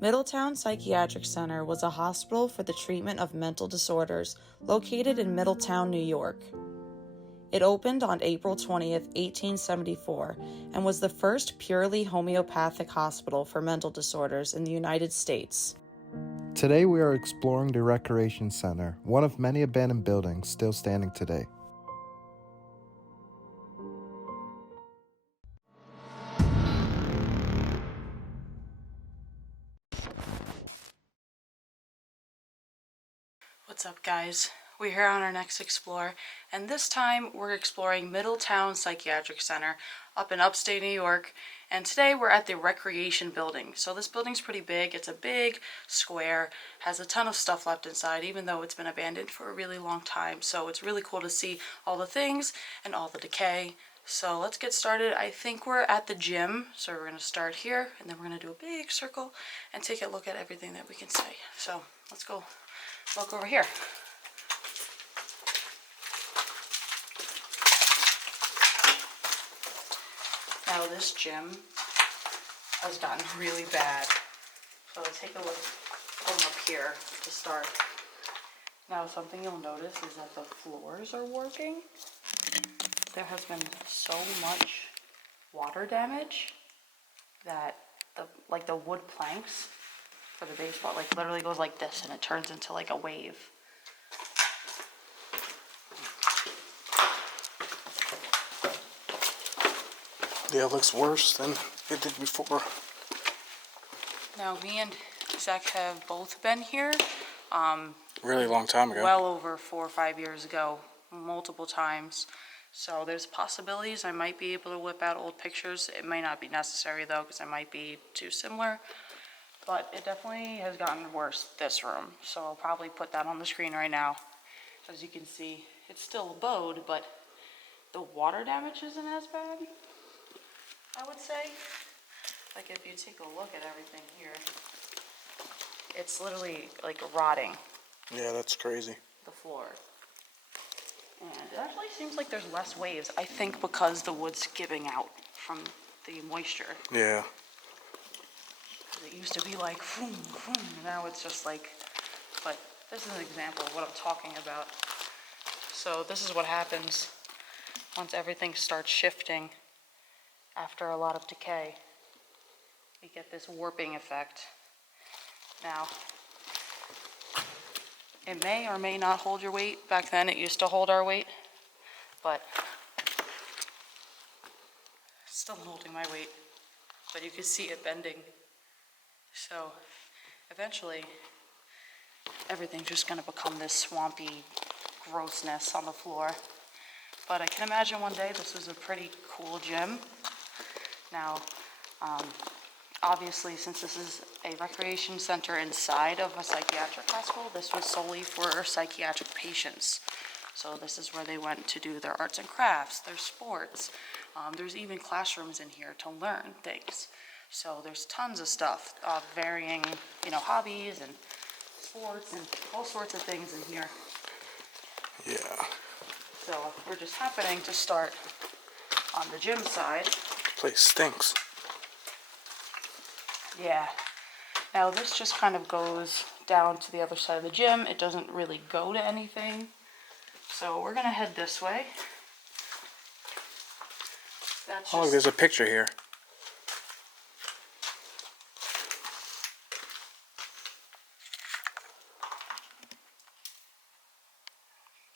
Middletown Psychiatric Center was a hospital for the treatment of mental disorders located in Middletown, New York. It opened on April 20th, 1874, and was the first purely homeopathic hospital for mental disorders in the United States. Today we are exploring the Recreation Center, one of many abandoned buildings still standing today. What's up, guys? We're here on our next explore, and this time we're exploring Middletown Psychiatric Center up in upstate New York, and today we're at the Recreation Building. So this building's pretty big. It's a big square, has a ton of stuff left inside, even though it's been abandoned for a really long time. So it's really cool to see all the things and all the decay. So let's get started. I think we're at the gym, so we're going to start here, and then we're going to do a big circle and take a look at everything that we can see. So let's go look over here. Now this gym has gotten really bad, so let's take a look from up here to start. Now something you'll notice is that the floors are warping. There has been so much water damage that the wood planks for the baseball literally goes like this, and it turns into like a wave. Yeah, it looks worse than it did before. Now me and Zek have both been here. Really long time ago. Well over 4 or 5 years ago, multiple times. So there's possibilities I might be able to whip out old pictures. It may not be necessary though, because I might be too similar. But it definitely has gotten worse, this room. So I'll probably put that on the screen right now. As you can see, it's still abode, but the water damage isn't as bad, I would say. Like if you take a look at everything here, it's literally like rotting. Yeah, that's crazy. The floor. And it actually seems like there's less waves. I think because the wood's giving out from the moisture. Yeah. It used to be like, boom, boom. Now it's just like, but this is an example of what I'm talking about. So this is what happens once everything starts shifting after a lot of decay. We get this warping effect. Now, it may or may not hold your weight. Back then it used to hold our weight, but it's still holding my weight. But you can see it bending. So eventually everything's just going to become this swampy grossness on the floor. But I can imagine one day this was a pretty cool gym. Now, obviously, since this is a recreation center inside of a psychiatric hospital, this was solely for psychiatric patients. So this is where they went to do their arts and crafts, their sports. There's even classrooms in here to learn things. So there's tons of stuff, varying, hobbies and sports and all sorts of things in here. Yeah. So we're just happening to start on the gym side. Place stinks. Yeah. Now this just kind of goes down to the other side of the gym. It doesn't really go to anything. So we're gonna head this way. That's Oh, there's a picture here.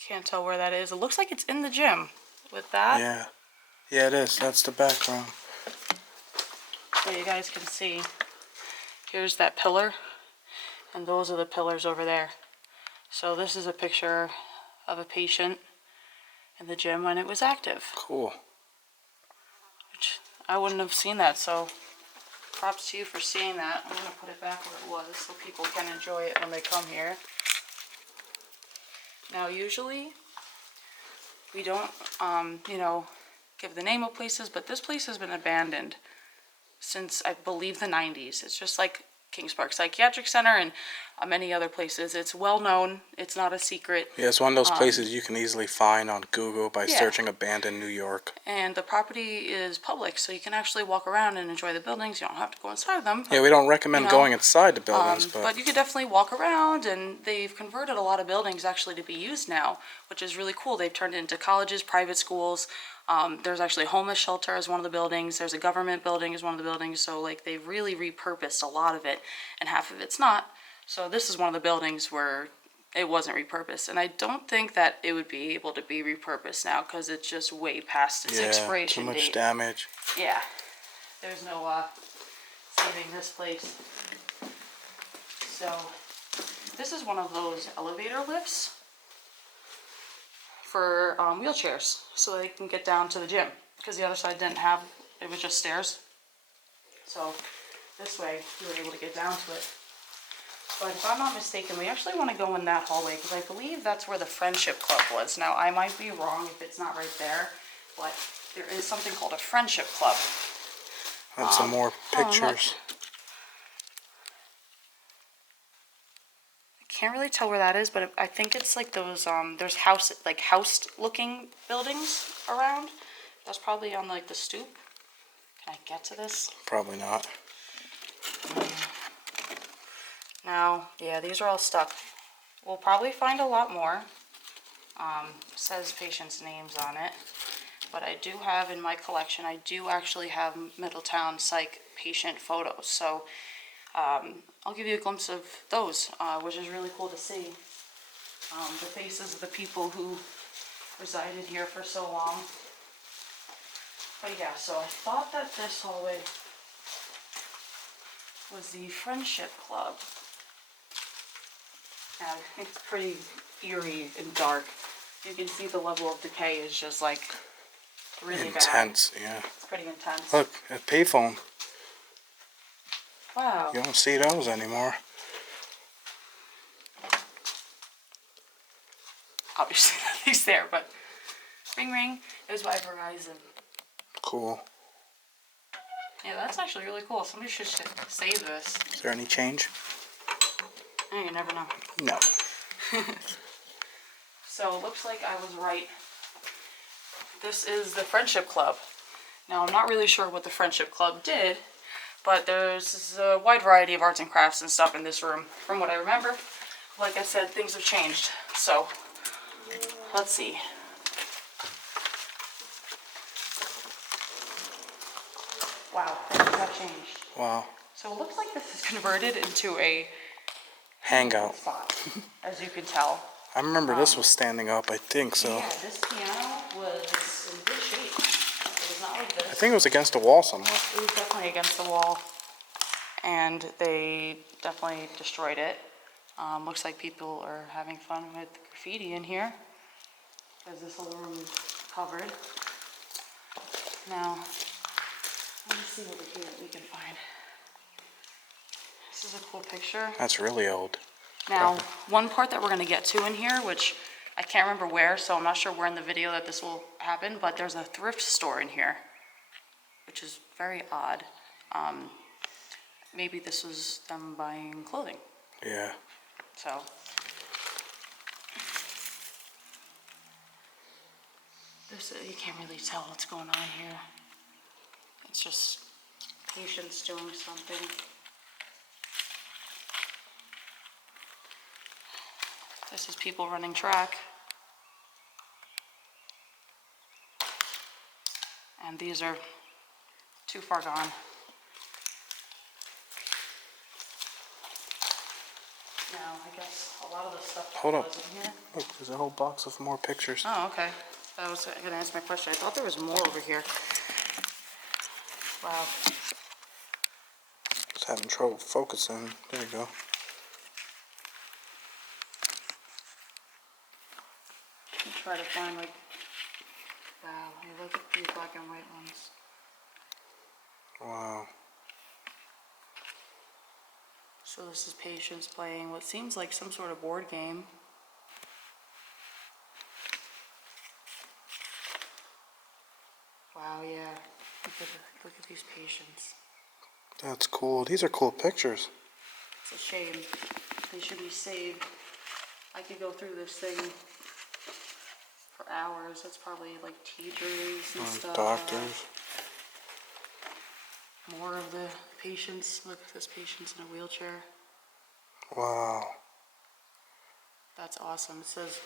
Can't tell where that is. It looks like it's in the gym with that. Yeah. Yeah, it is. That's the background. So you guys can see, here's that pillar, and those are the pillars over there. So this is a picture of a patient in the gym when it was active. Cool. Which I wouldn't have seen that, so props to you for seeing that. I'm going to put it back where it was so people can enjoy it when they come here. Now usually we don't, give the name of places, but this place has been abandoned since I believe the 90s. It's just like Kings Park Psychiatric Center and many other places. It's well known. It's not a secret. Yeah, it's one of those places you can easily find on Google by Yeah. searching abandoned New York. And the property is public, so you can actually walk around and enjoy the buildings. You don't have to go inside them. Yeah, we don't recommend going inside the buildings, but you could definitely walk around, and they've converted a lot of buildings actually to be used now, which is really cool. They've turned it into colleges, private schools. There's actually a homeless shelter as one of the buildings. There's a government building as one of the buildings. So like they've really repurposed a lot of it, and half of it's not. So this is one of the buildings where it wasn't repurposed, and I don't think that it would be able to be repurposed now because it's just way past its expiration too much date. damage. Yeah, there's no saving this place. So this is one of those elevator lifts for wheelchairs, so they can get down to the gym, because the other side didn't have, it was just stairs. So this way you were able to get down to it. But if I'm not mistaken, we actually want to go in that hallway because I believe that's where the Friendship Club was. Now, I might be wrong if it's not right there, but there is something called a Friendship Club. And some more pictures. I can't really tell where that is, but I think it's like those, there's house-looking buildings around. That's probably on like the stoop. Can I get to this? Probably not. Now, yeah, these are all stuck. We'll probably find a lot more. Says patients' names on it. But I do have in my collection, I do actually have Middletown Psych patient photos. So I'll give you a glimpse of those, which is really cool to see. The faces of the people who resided here for so long. But yeah, so I thought that this hallway was the Friendship Club. And it's pretty eerie and dark. You can see the level of decay is just like really intense, bad. yeah. It's pretty intense. Look, a payphone. Wow. You don't see those anymore. Obviously nothing's there, but ring ring. It was by Verizon. Cool. Yeah, that's actually really cool. Somebody should save this. Is there any change? You never know. No. So it looks like I was right. This is the Friendship Club. Now I'm not really sure what the Friendship Club did, but there's a wide variety of arts and crafts and stuff in this room from what I remember. Like I said, things have changed. So let's see. Wow, things have changed. Wow. So it looks like this is converted into a Hangout. spot, as you can tell. I remember this was standing up, I think so. Yeah, this piano was in good shape. It was not like this. I think it was against a wall somewhere. It was definitely against the wall, and they definitely destroyed it. Looks like people are having fun with graffiti in here, because this whole room is covered. Now, let me see what we can find. This is a cool picture. That's really old. Now, one part that we're going to get to in here, which I can't remember where, so I'm not sure where in the video that this will happen, but there's a thrift store in here, which is very odd. Maybe this was them buying clothing. Yeah. So, you can't really tell what's going on here. It's just patients doing something. This is people running track. And these are too far gone. Now, I guess a lot of the stuff that Hold up. was in here. Look, there's a whole box of more pictures. Oh, okay. That was going to answer my question. I thought there was more over here. Wow. Just having trouble focusing. There you go. Try to find like, wow, hey, look at these black and white ones. Wow. So this is patients playing what seems like some sort of board game. Wow, yeah. Look at these patients. That's cool. These are cool pictures. It's a shame. They should be saved. I could go through this thing for hours. That's probably like teachers and stuff. Doctors. More of the patients. Look, this patient's in a wheelchair. Wow. That's awesome. It says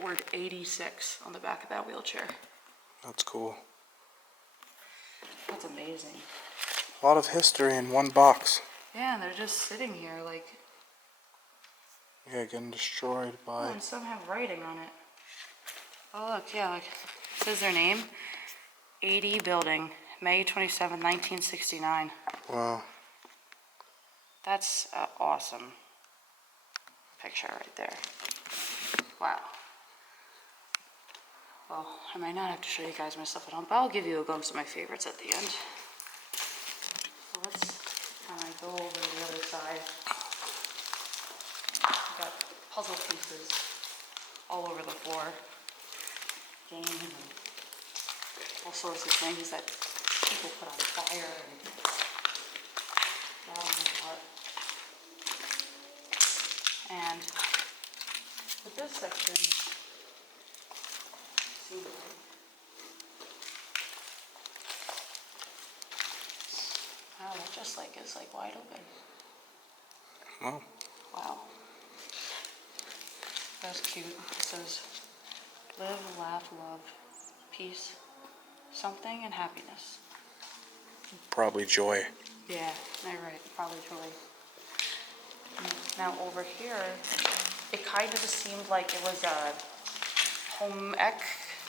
Ward 86 on the back of that wheelchair. That's cool. That's amazing. A lot of history in one box. Yeah, and they're just sitting here like... Yeah, getting destroyed by... Oh, and some have writing on it. Oh, look, yeah, like, it says their name. 80 Building, May 27, 1969. Wow. That's an awesome picture right there. Wow. Well, I might not have to show you guys my stuff at home, but I'll give you a glimpse of my favorites at the end. So let's kind of go over to the other side. We've got puzzle pieces all over the floor. Games and all sorts of things that people put on fire and that apart. And with this section, seems like wow, that just like is like wide open. Wow. Wow. That's cute. It says live, laugh, love, peace, something, and happiness. Probably joy. Yeah, you're right. Probably joy. Now over here, it kind of just seemed like it was a home ec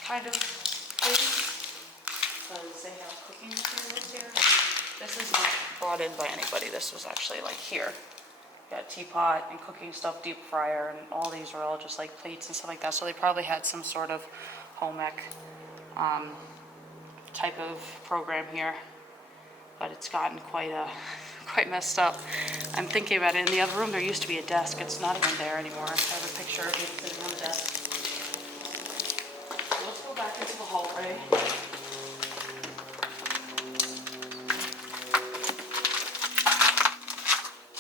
kind of place, because they have cooking materials here. This is not brought in by anybody. This was actually like here. Got teapot and cooking stuff, deep fryer, and all these are all just like plates and stuff like that. So they probably had some sort of home ec type of program here, but it's gotten quite messed up. I'm thinking about it. In the other room, there used to be a desk. It's not even there anymore. I have a picture of it sitting on the desk. So let's go back into the hallway.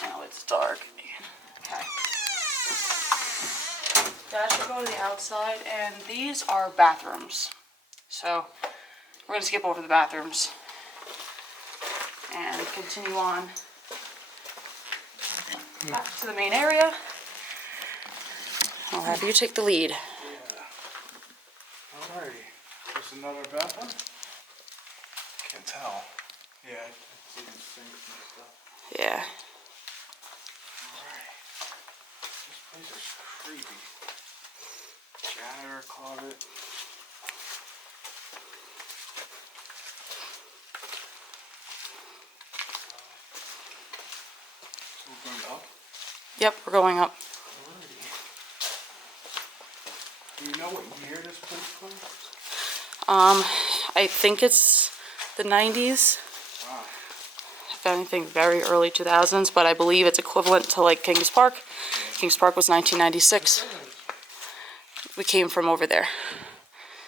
Now it's dark. Okay. That should go to the outside, and these are bathrooms. So we're gonna skip over the bathrooms and continue on back to the main area. I'll have you take the lead. Yeah. Alrighty. There's another bathroom? Can't tell. Yeah, I see the sinks and stuff. Yeah. Alright. This place is creepy. Janitor closet. So we're going up? Yep, we're going up. Alrighty. Do you know what year this place was? I think it's the 90s. Wow. If anything, very early 2000s, but I believe it's equivalent to like Kings Park. Kings Park was 1996. We came from over there.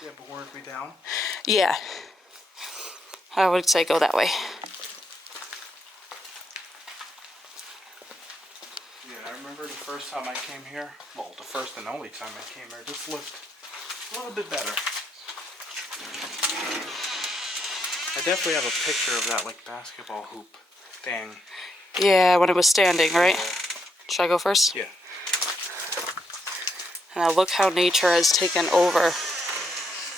Yeah, but weren't we down? Yeah. I would say go that way. Yeah, I remember the first time I came here. Well, the first and only time I came here. This looked a little bit better. I definitely have a picture of that like basketball hoop thing. Yeah, when it was standing, right? Yeah. Should I go first? Yeah. And now look how nature has taken over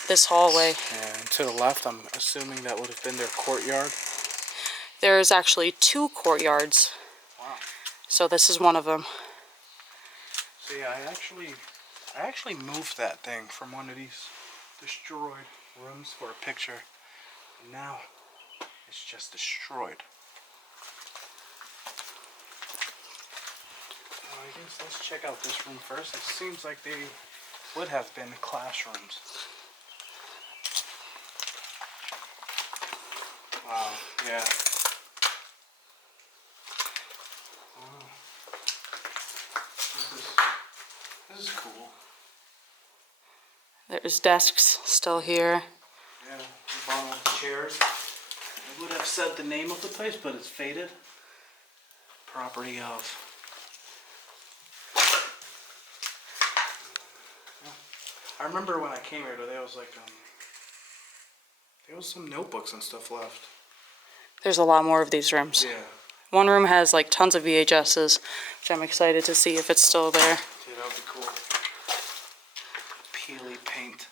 this hallway. And to the left, I'm assuming that would have been their courtyard. There's actually 2 courtyards. Wow. So this is one of them. So yeah, I actually moved that thing from one of these destroyed rooms for a picture. And now it's just destroyed. I guess let's check out this room first. It seems like they would have been classrooms. Wow, yeah. Wow. This is cool. There's desks still here. Yeah, the bottom of the chairs. I would have said the name of the place, but it's faded. property of. I remember when I came here, there was like there was some notebooks and stuff left. There's a lot more of these rooms. Yeah. One room has like tons of VHSs, which I'm excited to see if it's still there. Yeah, that would be cool. Peely paint.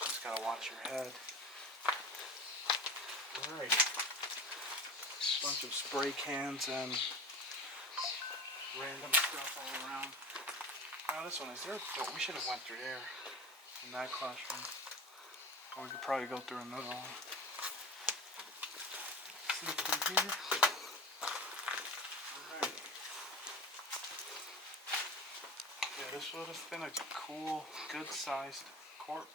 Just gotta watch your head. Alright. Bunch of spray cans and random stuff all around. Oh, this one is there. We should have went through there in that classroom. Or we could probably go through another one. See through here. Alright. Yeah, this would have been a cool, good-sized courtyard.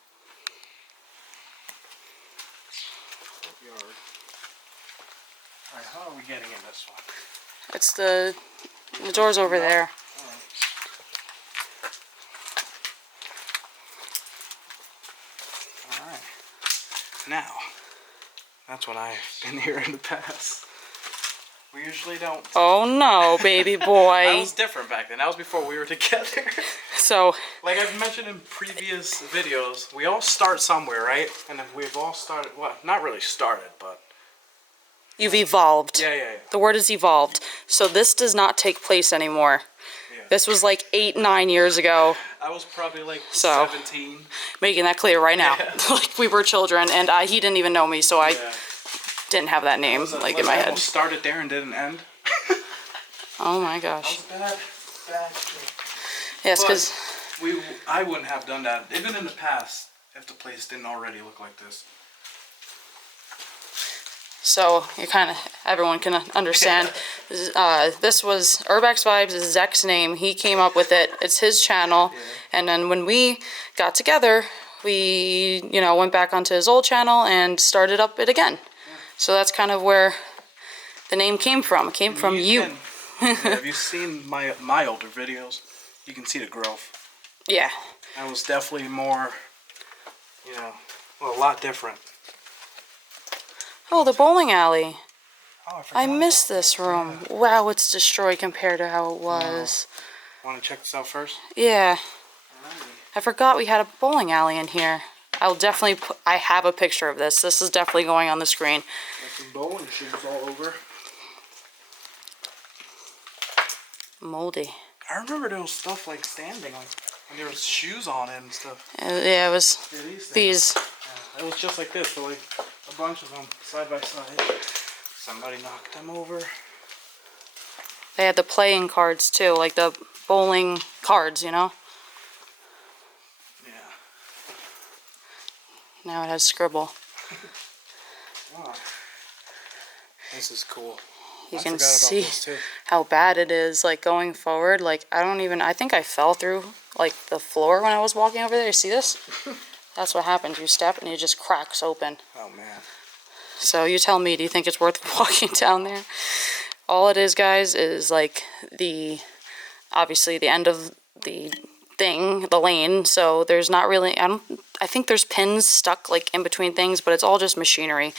Alright, how are we getting in this one? It's the door's over there. Alright. Now, that's what I've been here in the past. We usually don't. Oh no, baby boy. That was different back then. That was before we were together. So, like I've mentioned in previous videos, we all start somewhere, right? And if we've all started, well, not really started, but you've evolved. yeah. The word is evolved. So this does not take place anymore. Yeah. This was like 8-9 years ago. I was probably like So, 17. Making that clear right now. Yeah. Like we were children, and he didn't even know me, so I didn't have that name like in my I head. almost started there and didn't end. Oh my gosh. That was bad. Yes, because I wouldn't have done that, even in the past, if the place didn't already look like this. so you kind of, everyone can understand. This was Urbax Vibes, is Zek's name. He came up with it. It's his channel. Yeah. And then when we got together, we, went back onto his old channel and started up it again. Yeah. So that's kind of where the name came from. It came from you. Have you seen my older videos? You can see the growth. Yeah. That was definitely more, a lot different. Oh, the bowling alley. Oh, I missed this room. Yeah. Wow, it's destroyed compared to how it was. Want to check this out first? Yeah. Alrighty. I forgot we had a bowling alley in here. I'll definitely I have a picture of this. This is definitely going on the screen. Got some bowling shoes all over. Moldy. I remember there was stuff like standing, and there was shoes on it and stuff. Yeah, it was Yeah, these. these. Yeah, it was just like this, but like a bunch of them side by side. Somebody knocked them over. They had the playing cards too, like the bowling cards, Yeah. Now it has scribble. Wow. This is cool. You I can forgot about see this too. how bad it is, like going forward. Like I think I fell through like the floor when I was walking over there. You see this? That's what happens. You step and it just cracks open. Oh man. So you tell me, do you think it's worth walking down there? All it is, guys, is like obviously the end of the thing, the lane. So there's not really, I think there's pins stuck like in between things, but it's all just machinery.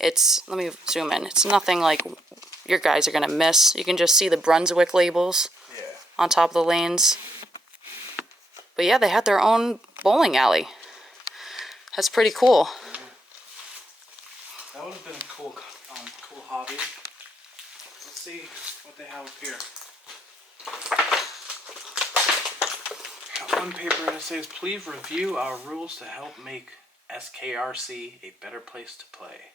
Let me zoom in. It's nothing like your guys are gonna miss. You can just see the Brunswick labels on top of the lanes. But yeah, they had their own bowling alley. That's pretty cool. That would have been a cool hobby. Let's see what they have up here. Got one paper that says, "Please review our rules to help make SKRC a better place to play."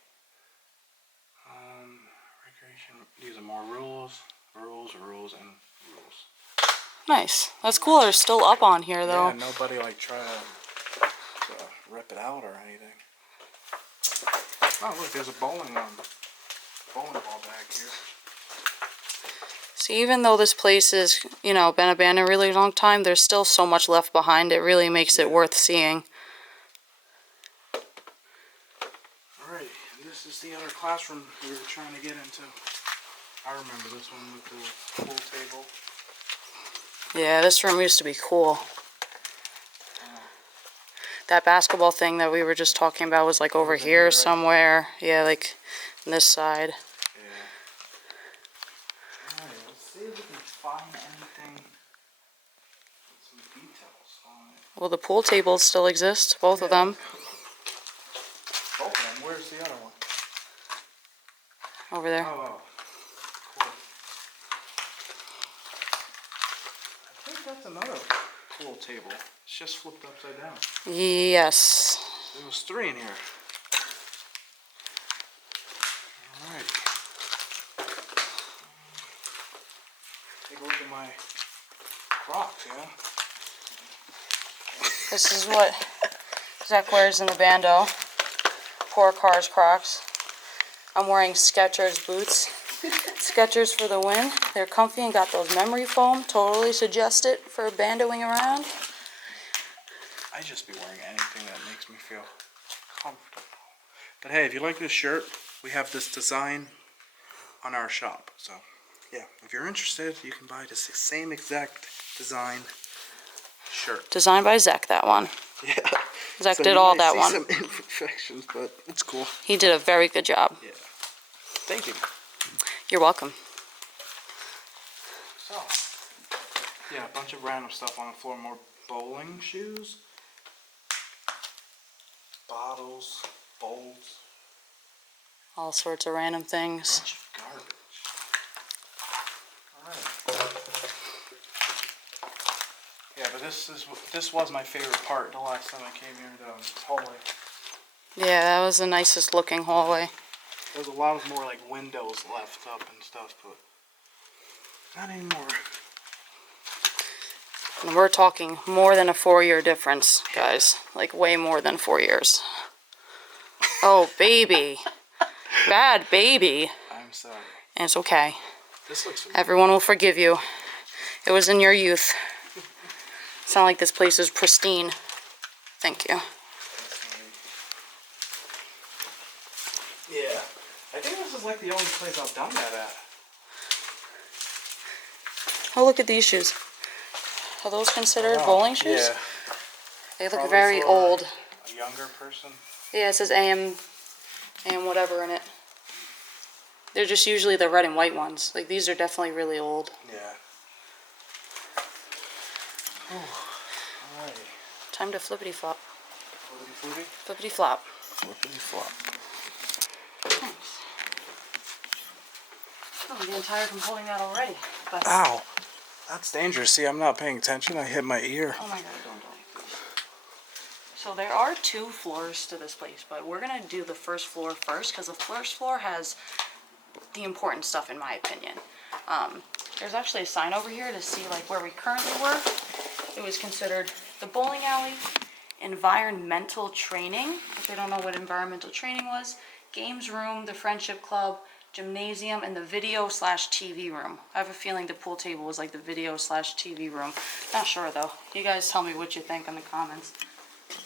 Recreation. These are more rules, and rules. Nice. That's cool. They're still up on here though. Yeah, nobody like try to rip it out or anything. Oh look, there's a bowling ball bag here. See, even though this place is, been abandoned a really long time, there's still so much left behind. It really makes it worth seeing. Alright, and this is the other classroom we were trying to get into. I remember this one with the pool table. Yeah, this room used to be cool. That basketball thing that we were just talking about was like over here somewhere. Yeah, like And this side. Yeah. Alright, let's see if we can find anything with some details on it. Well, the pool tables still exist, both of them. Both of them. Where's the other one? Over there. Oh, cool. I think that's another pool table. It's just flipped upside down. Yes. There was 3 in here. Alright. Take a look at my Crocs, yeah? This is what Zek wears in the bando. Poor Cars Crocs. I'm wearing Skechers boots. Skechers for the win. They're comfy and got those memory foam. Totally suggest it for bandoing around. I just be wearing anything that makes me feel comfortable. But hey, if you like this shirt, we have this design on our shop. So yeah, if you're interested, you can buy the same exact design shirt. Designed by Zek, that one. Yeah. Zek So did you all might that see one. some imperfections, but it's cool. He did a very good job. Yeah. Thank you. You're welcome. So, yeah, a bunch of random stuff on the floor. More bowling shoes, bottles, bowls, All sorts of random things. bunch of garbage. Alright. Yeah, but this was my favorite part the last time I came here, the hallway. Yeah, that was the nicest looking hallway. There's a lot more like windows left up and stuff, but not anymore. And we're talking more than a 4-year difference, guys. Like way more than 4 years. Oh, baby. Bad baby. I'm sorry. And it's okay. This looks familiar. Everyone will forgive you. It was in your youth. It's not like this place is pristine. Thank you. Yeah. I think this is like the only place I've done that at. Oh, look at these shoes. Are those considered bowling shoes? Yeah. They look Probably very for old. A younger person. Yeah, it says AM whatever in it. They're just usually the red and white ones. Like, these are definitely really old. Yeah. Alrighty. Time to flippity flop. Flippity floopy? Flippity flop. Flippity flop. Thanks. Oh, I'm getting tired from holding that already. But, Ow. That's dangerous. See, I'm not paying attention. I hit my ear. oh my god, don't die, please. So there are 2 floors to this place, but we're going to do the first floor first, because the first floor has the important stuff in my opinion. There's actually a sign over here to see like where we currently were. It was considered the bowling alley, environmental training, if they don't know what environmental training was, games room, the friendship club, gymnasium, and the video/TV room. I have a feeling the pool table was like the video/TV room. Not sure though. You guys tell me what you think in the comments.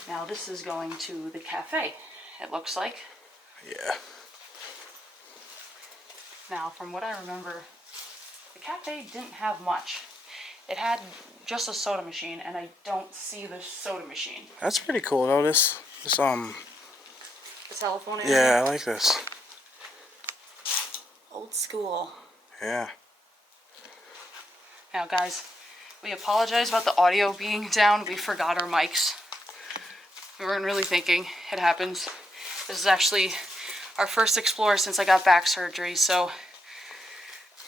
Now this is going to the cafe, it looks like. Yeah. Now, from what I remember, the cafe didn't have much. It had just a soda machine, and I don't see the soda machine. That's pretty cool though. This The telephone area? Yeah, I like this. Old school. Yeah. Now, guys, we apologize about the audio being down. We forgot our mics. We weren't really thinking. It happens. This is actually our first explore since I got back surgery, so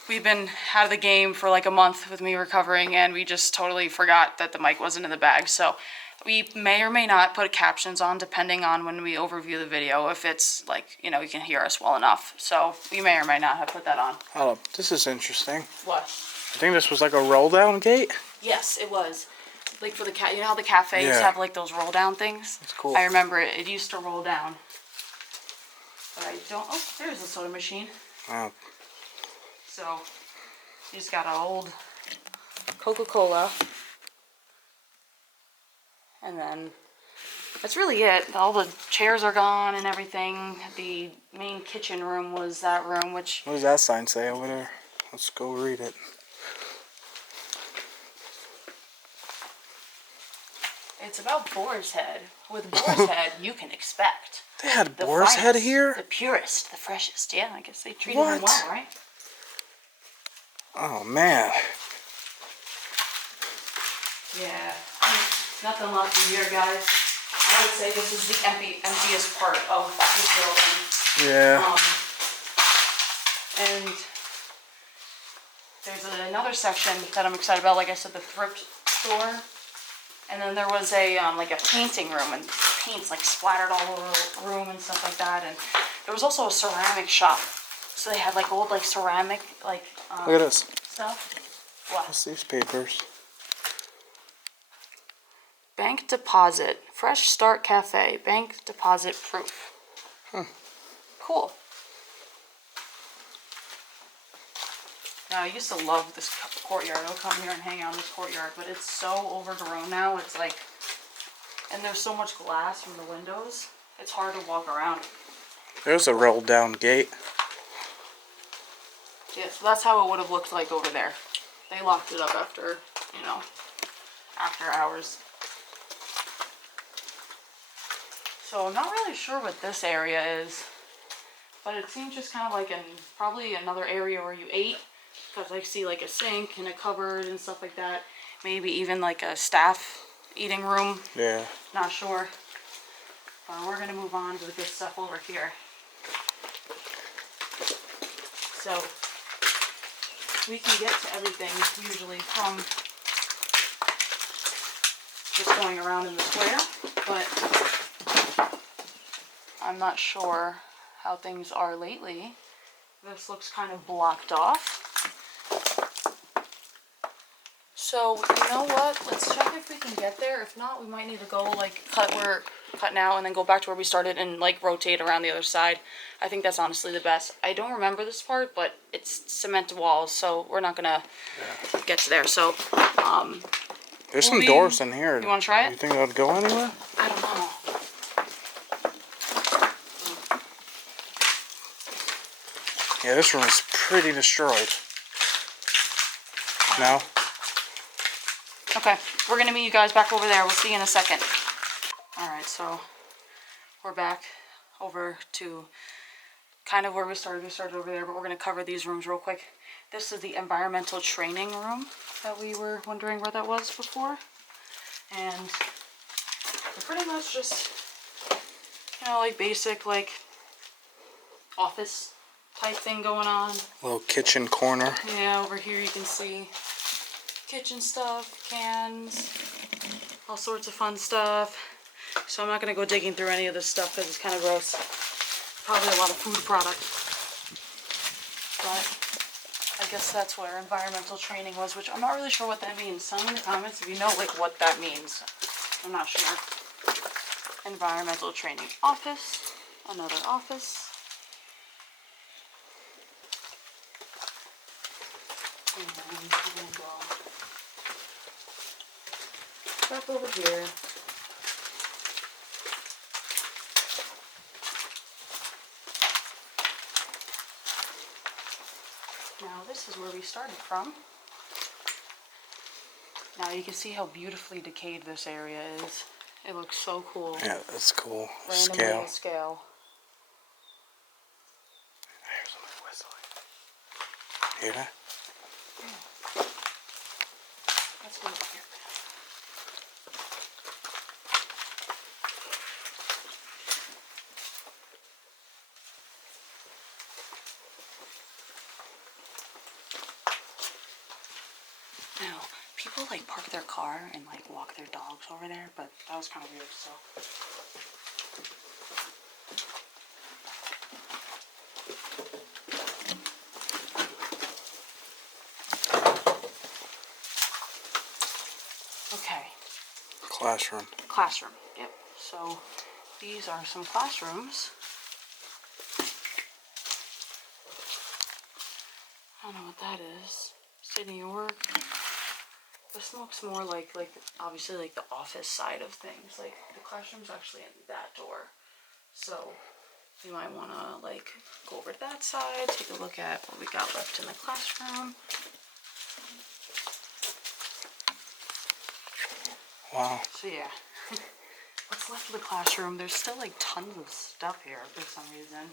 we've been out of the game for like a month with me recovering, and we just totally forgot that the mic wasn't in the bag. So we may or may not put captions on depending on when we overview the video, if it's like, you know, you can hear us well enough. So we may or may not have put that on. Oh, this is interesting. What? I think this was like a roll down gate. Yes, it was. Like for the you know how the cafes Yeah. have like those roll down things? That's cool. I remember it used to roll down. But I don't, oh, there's a soda machine. Wow. So, you just got an old Coca-Cola. And then, that's really it. All the chairs are gone and everything. The main kitchen room was that room, which... What does that sign say over there? Let's go read it. It's about boar's head. With boar's head, you can expect They had the boar's head finest, here? the purest, the freshest. Yeah, I guess they treated them well, right? Oh, man. Yeah, nothing left in here, guys. I would say this is the emptiest part of this building. Yeah. And there's another section that I'm excited about. Like I said, the thrift store. And then there was a like a painting room, and paint's like splattered all over the room and stuff like that. And there was also a ceramic shop. So they had like old like ceramic like Look at this. stuff. What? What's these papers? Bank deposit. Fresh Start Cafe. Bank deposit proof. Cool. Now, I used to love this courtyard. I'll come here and hang out in this courtyard, but it's so overgrown now. It's like, and there's so much glass from the windows, it's hard to walk around. There's a rolled down gate. Yeah, so that's how it would have looked like over there. They locked it up after, you know, after hours. So I'm not really sure what this area is, but it seems just kind of like probably another area where you ate. Because I see like a sink and a cupboard and stuff like that. Maybe even like a staff eating room. Yeah. Not sure. But we're going to move on to the good stuff over here. So we can get to everything usually from just going around in the square. But I'm not sure how things are lately. This looks kind of blocked off. So, you know what? Let's check if we can get there. If not, we might need to go, like, cut now and then go back to where we started and, like, rotate around the other side. I think that's honestly the best. I don't remember this part, but it's cement walls, so we're not gonna get to there. So, there's some doors in here. You want to try it? You think that would go anywhere? I don't know. Yeah, this room is pretty destroyed. No? Okay, we're gonna meet you guys back over there. We'll see you in a second. Alright, so we're back over to kind of where we started. We started over there, but we're gonna cover these rooms real quick. This is the environmental training room that we were wondering where that was before. And we're pretty much just, you know, like basic, like office type thing going on. Little kitchen corner. Yeah, over here you can see kitchen stuff, cans, all sorts of fun stuff. So I'm not going to go digging through any of this stuff because it's kind of gross. Probably a lot of food products. But I guess that's where environmental training was, which I'm not really sure what that means. Tell me in the comments if you know like what that means. I'm not sure. Environmental training office. Another office. And we'll go back over here. Now this is where we started from. Now you can see how beautifully decayed this area is. It looks so cool. Yeah, that's cool. Randomly to scale. I hear somebody whistling. Hear that? Yeah. Let's go over here. Now, people like park their car and like walk their dogs over there, but that was kind of weird, so. Okay. Classroom. Classroom, yep. So these are some classrooms. I don't know what that is. State of New York. This looks more like obviously like the office side of things. Like the classroom's actually in that door. So you might want to like go over to that side, take a look at what we got left in the classroom. Wow. So yeah, What's left of the classroom? There's still like tons of stuff here for some reason.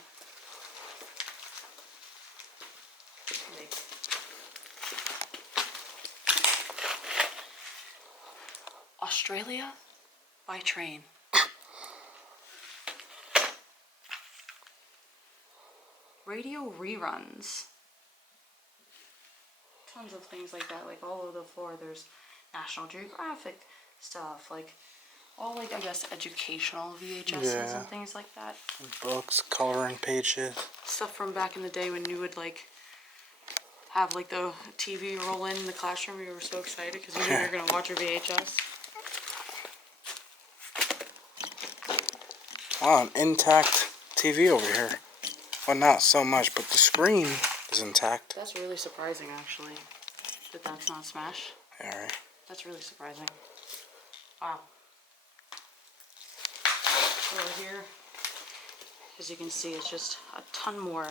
Like, Australia by train. Radio reruns. Tons of things like that, like all over the floor. There's National Geographic stuff, like all like I guess educational VHSs and things like that. Books, coloring pages. Stuff from back in the day when you would like have like the TV roll in the classroom. You were so excited because you knew you were gonna watch your VHS. Wow, an intact TV over here. Well, not so much, but the screen is intact. That's really surprising, actually, that that's not smashed. Yeah, right. That's really surprising. Wow. Over here, as you can see, it's just a ton more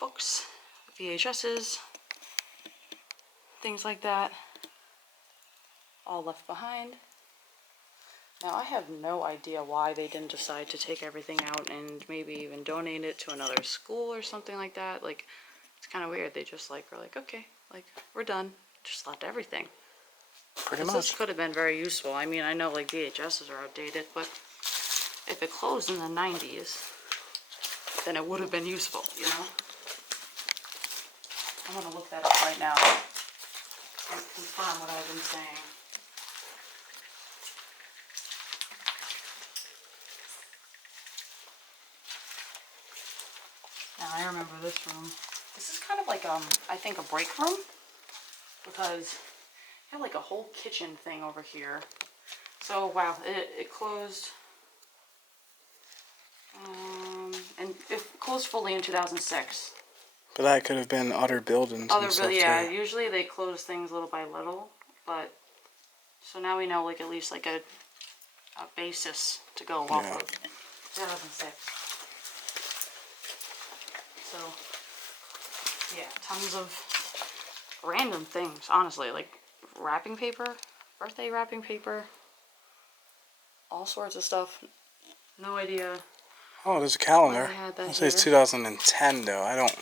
books, VHSs, things like that, all left behind. Now, I have no idea why they didn't decide to take everything out and maybe even donate it to another school or something like that. Like, it's kind of weird. They just like were like, okay, like we're done. Just left everything. Pretty much. This could have been very useful. I mean, I know like VHSs are outdated, but if it closed in the 90s, then it would have been useful, you know? I'm gonna look that up right now and confirm what I've been saying. Now I remember this room. This is kind of like I think a break room, because you have like a whole kitchen thing over here. So wow, it closed, and it closed fully in 2006. But that could have been other buildings. Yeah, usually they close things little by little, but so now we know like at least like a basis to go off of. 2006. So yeah, tons of random things, honestly, like wrapping paper, birthday wrapping paper, all sorts of stuff. No idea. Oh, there's a calendar. why they had that I'll say it's here. 2010 though. I don't.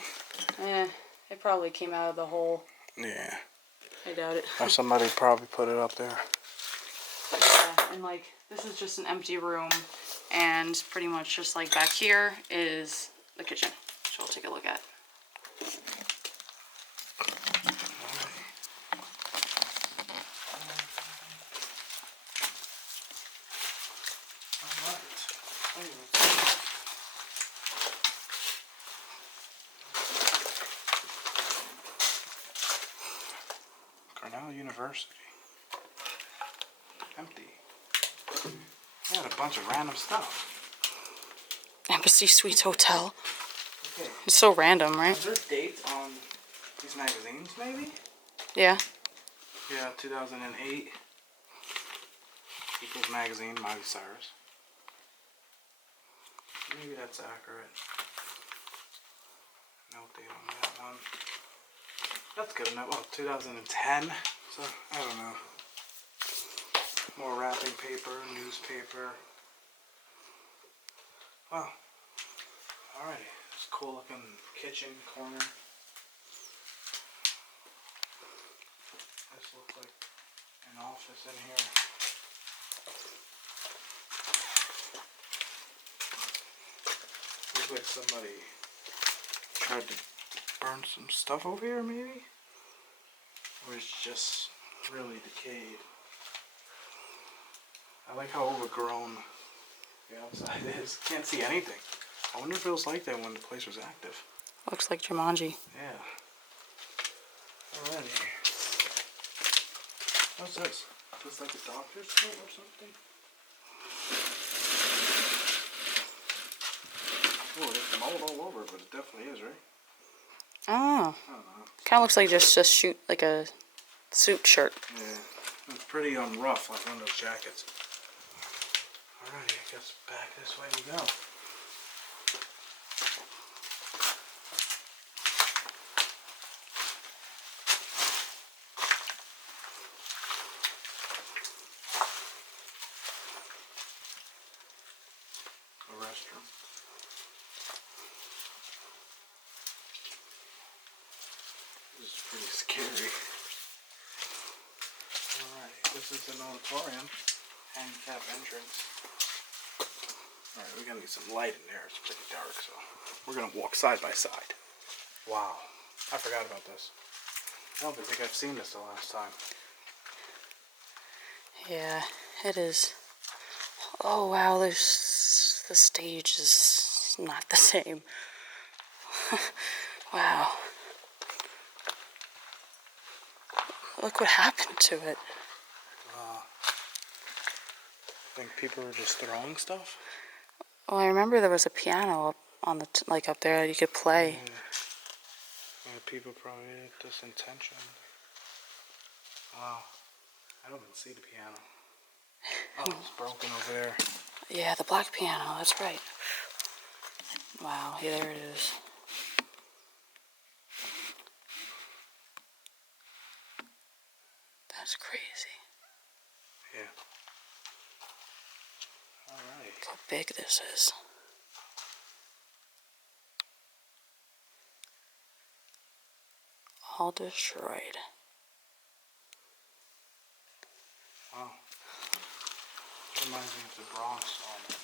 It probably came out of the hole. Yeah. I doubt it. Or somebody probably put it up there. Yeah, and like this is just an empty room, and pretty much just like back here is the kitchen, which we'll take a look at. Cornell University. Empty. They had a bunch of random stuff. Embassy Suites Hotel. Okay. It's so random, right? Is there dates on these magazines, maybe? Yeah. Yeah, 2008. People's Magazine, Miley Cyrus. Maybe that's accurate. No date on that one. That's good enough. Well, 2010. So, I don't know. More wrapping paper, newspaper. Wow. Alrighty. It's a cool looking kitchen corner. This looks like an office in here. Looks like somebody tried to burn some stuff over here, maybe? Or it's just really decayed. I like how overgrown the outside is. Can't see anything. I wonder if it was like that when the place was active. Looks like Jumanji. Yeah. Alrighty. What's this? Just like a doctor's coat or something? Oh, there's mold all over, but it definitely is, right? Oh. I don't know. Kind of looks like just shoot like a suit shirt. Yeah. It's pretty rough, like one of those jackets. Alrighty, I guess back this way we go. restroom. This is pretty scary. Alright, this is an auditorium. Handicap entrance. Alright, we're gonna need some light in there. It's pretty dark, so we're gonna walk side by side. Wow, I forgot about this. I don't think I've seen this the last time. Yeah, it is. Oh wow, there's the stage is not the same. Wow. Look what happened to it. I think people were just throwing stuff. Well, I remember there was a piano up on the like up there that you could play. Yeah, people probably did this intention. Wow, I don't even see the piano. Oh, it's broken over there. Yeah, the black piano. That's right. Wow. Yeah, there it is. That's crazy. Yeah. All right. Look how big this is. All destroyed. Wow. Reminds me of the Bronx on it.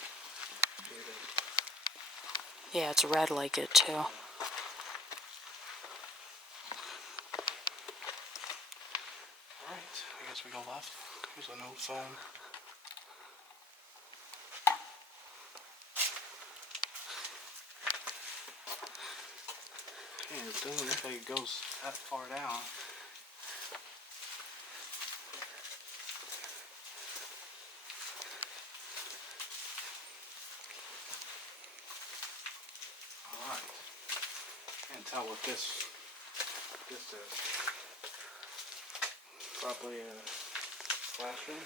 Yeah, it's red like it too. Alright, I guess we go left. Here's a note phone. Man, it doesn't look like it goes that far down. Alright. Can't tell what this is. Probably a classroom.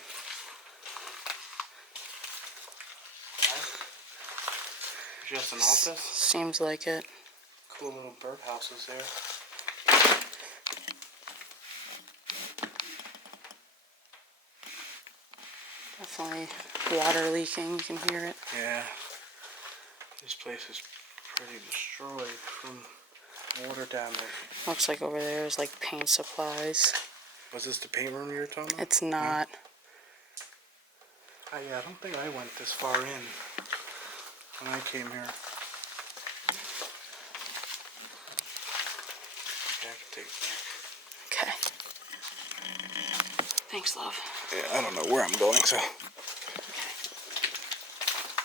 Okay. Just an office. Seems like it. Cool little birdhouses there. Definitely water leaking. You can hear it. Yeah. This place is pretty destroyed from water damage. Looks like over there is like paint supplies. Was this the paint room you were talking about? It's not. Yeah, I don't think I went this far in when I came here. Okay, I can take it back. Okay. Thanks, love. Yeah, I don't know where I'm going, so. Okay.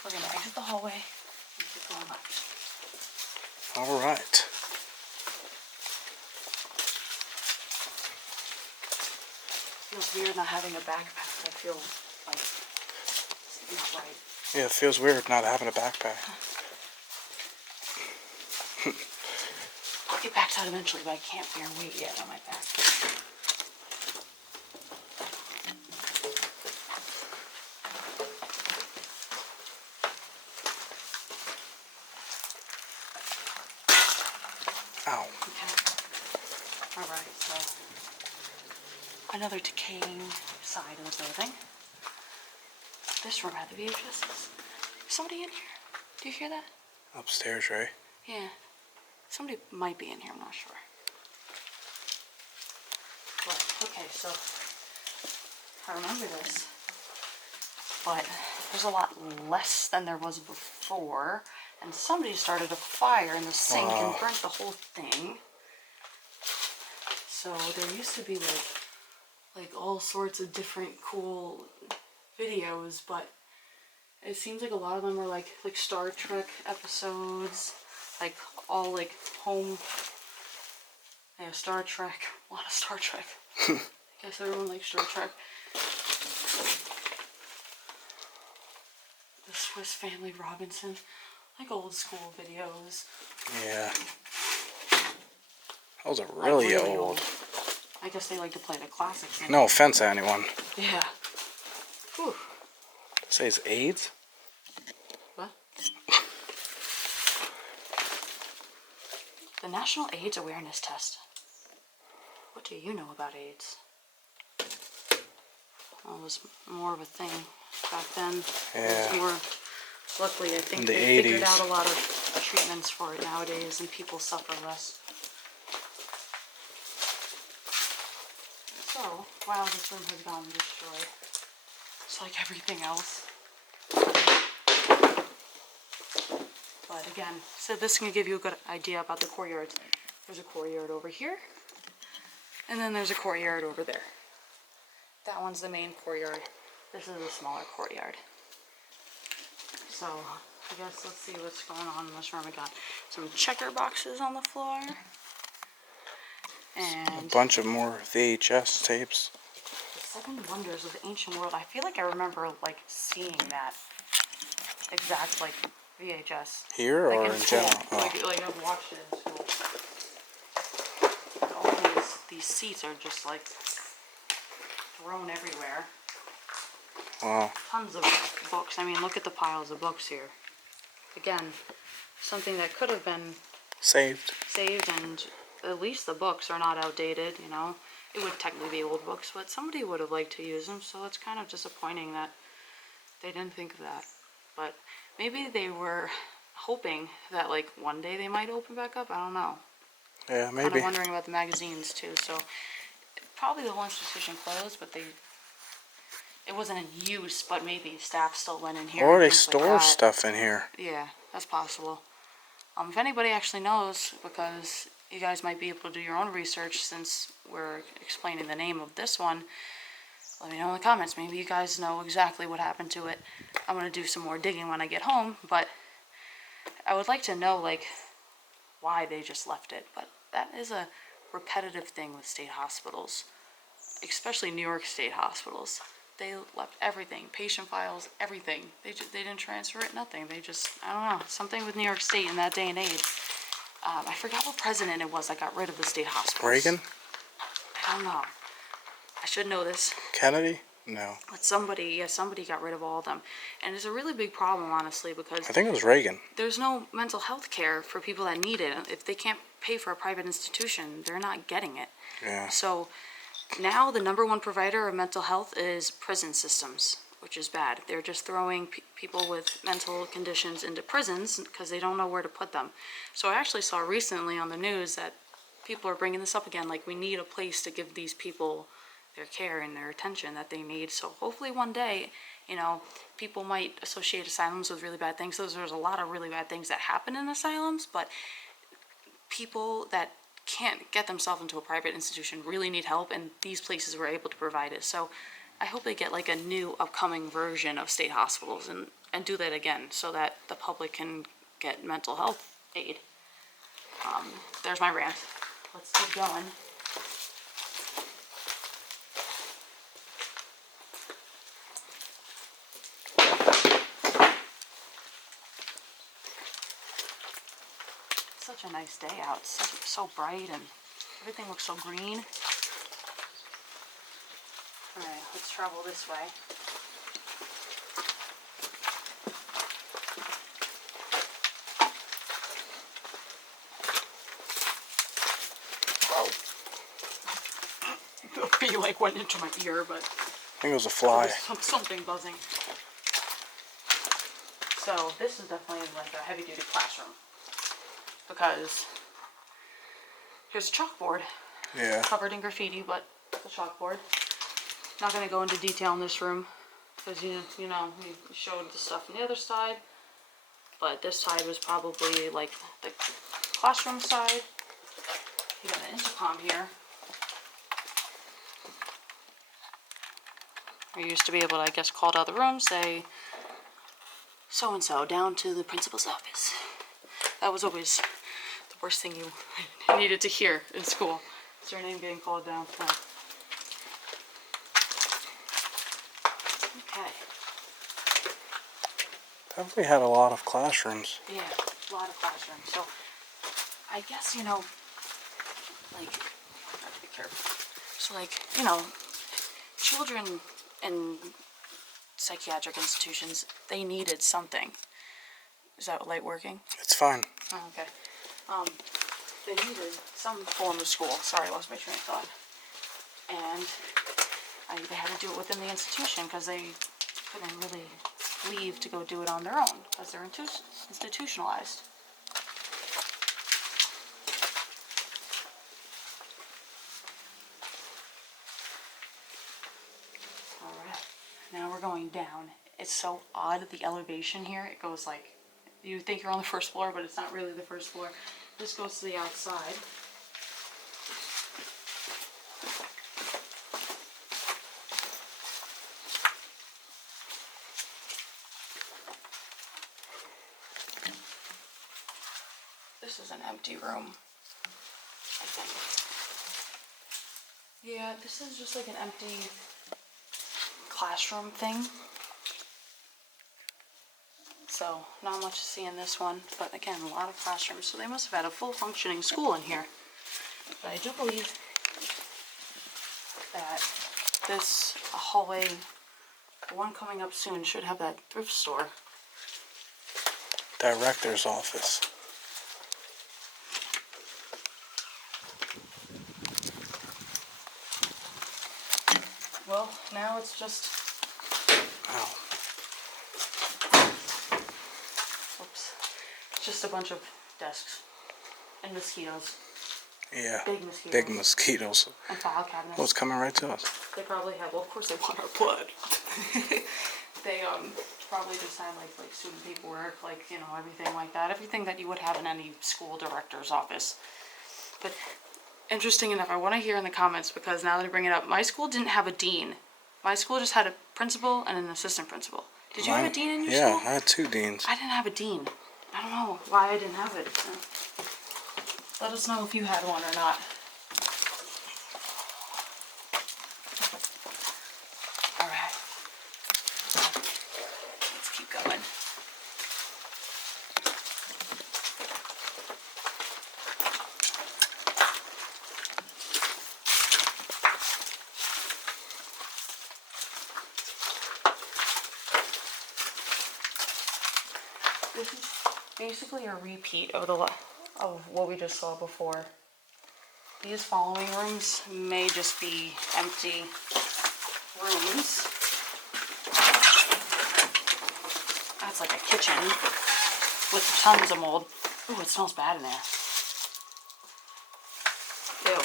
We're gonna exit the hallway and keep going left. All right. Feels weird not having a backpack. I feel like it's not right. Yeah, it feels weird not having a backpack. I'll get back to that eventually, but I can't bear weight yet on my back. Ow. Okay. Alright, so another decaying side of the building. This room had the VHSs. Somebody in here? Do you hear that? Upstairs, right? Yeah. Somebody might be in here, I'm not sure. But, okay, so I remember this, but there's a lot less than there was before, and somebody started a fire in the sink and burnt the whole thing. So there used to be like all sorts of different cool videos, but it seems like a lot of them are like Star Trek episodes, like all like home. Yeah, Star Trek. A lot of Star Trek. I guess everyone likes Star Trek. The Swiss Family Robinson, like old school videos. Yeah. Those are really, old. I guess they like to play the classics. No offense to anyone. Yeah. Whew. It says AIDS? What? The National AIDS Awareness Test. What do you know about AIDS? Well, it was more of a thing back then. Yeah. It was more Luckily, I think In the they figured 80s. out a lot of treatments for it nowadays, and people suffer less. So, wow, this room has gotten destroyed. It's like everything else. But again, so this can give you a good idea about the courtyards. There's a courtyard over here, and then there's a courtyard over there. That one's the main courtyard. This is a smaller courtyard. So, I guess let's see what's going on in this room. I got some checker boxes on the floor. A And bunch of more VHS tapes. the Seven Wonders of the Ancient World. I feel like I remember like seeing that exact like VHS. Here Like or in in school. general? Oh. Like I've watched it in school. All these seats are just like thrown everywhere. Wow. Tons of books. I mean, look at the piles of books here. Again, something that could have been Saved. saved, and at least the books are not outdated, you know. It would technically be old books, but somebody would have liked to use them, so it's kind of disappointing that they didn't think of that. But maybe they were hoping that like one day they might open back up. I don't know. Yeah, Kind maybe. of wondering about the magazines too. So probably the whole institution closed, but it wasn't in use. But maybe staff still went in here. Or and they things like store that. stuff in here. Yeah, that's possible. If anybody actually knows, because you guys might be able to do your own research since we're explaining the name of this one, let me know in the comments. Maybe you guys know exactly what happened to it. I'm going to do some more digging when I get home, but I would like to know, like, why they just left it. But that is a repetitive thing with state hospitals, especially New York State hospitals. They left everything, patient files, everything. They didn't transfer it, nothing. They just, I don't know, something with New York State in that day and age. I forgot what president it was that got rid of the state hospitals. Reagan? I don't know. I should know this. Kennedy? No. But somebody got rid of all of them. And it's a really big problem, honestly, because I think it was Reagan. there's no mental health care for people that need it. If they can't pay for a private institution, they're not getting it. Yeah. So now the number one provider of mental health is prison systems, which is bad. They're just throwing people with mental conditions into prisons because they don't know where to put them. So I actually saw recently on the news that people are bringing this up again, like we need a place to give these people their care and their attention that they need. So hopefully one day, you know, people might associate asylums with really bad things. There's a lot of really bad things that happen in asylums, but people that can't get themselves into a private institution really need help, and these places were able to provide it. So I hope they get like a new upcoming version of state hospitals and do that again so that the public can get mental health aid. There's my rant. Let's keep going. Such a nice day out. It's so bright and everything looks so green. Alright, let's travel this way. Whoa. The bee like went into my ear, but I think it was a fly. something buzzing. So this is definitely like a heavy duty classroom. Because here's a chalkboard. Yeah. Covered in graffiti, but the chalkboard. Not going to go into detail in this room because you know we showed the stuff on the other side, but this side was probably like the classroom side. You got an intercom here. We used to be able to, I guess, call to other rooms, say so and so down to the principal's office. That was always the worst thing you needed to hear in school. Is your name getting called down? No. Okay. Definitely had a lot of classrooms. Yeah, a lot of classrooms. So, I guess, you know, like, I have to be careful. So, like, you know, children in psychiatric institutions, they needed something. Is that light working? It's fine. Oh, okay. They needed some form of school. Sorry, I lost my train of thought. And they had to do it within the institution because they couldn't really leave to go do it on their own because they're institutionalized. Alright, now we're going down. It's so odd, the elevation here. It goes like, you think you're on the first floor, but it's not really the first floor. This goes to the outside. This is an empty room, I think. Yeah, this is just like an empty classroom thing. So, not much to see in this one, but again, a lot of classrooms. So they must have had a full functioning school in here. But I do believe that this hallway, the one coming up soon, should have that thrift store. Director's office. Well, now it's just, Wow. oops, it's just a bunch of desks and mosquitoes. Yeah. Big mosquitoes. Big mosquitoes. And file cabinets. Well, it's coming right to us. They probably have, well, of course they want our blood. They probably just have like student paperwork, like, you know, everything like that. Everything that you would have in any school director's office. But interesting enough, I want to hear in the comments, because now that I bring it up, my school didn't have a dean. My school just had a principal and an assistant principal. Did you have a dean in your school? Yeah, I had 2 deans. I didn't have a dean. I don't know why I didn't have it. Let us know if you had one or not. Alright. Let's keep going. This is basically a repeat of of what we just saw before. These following rooms may just be empty rooms. That's like a kitchen with tons of mold. Ooh, it smells bad in there. Ew.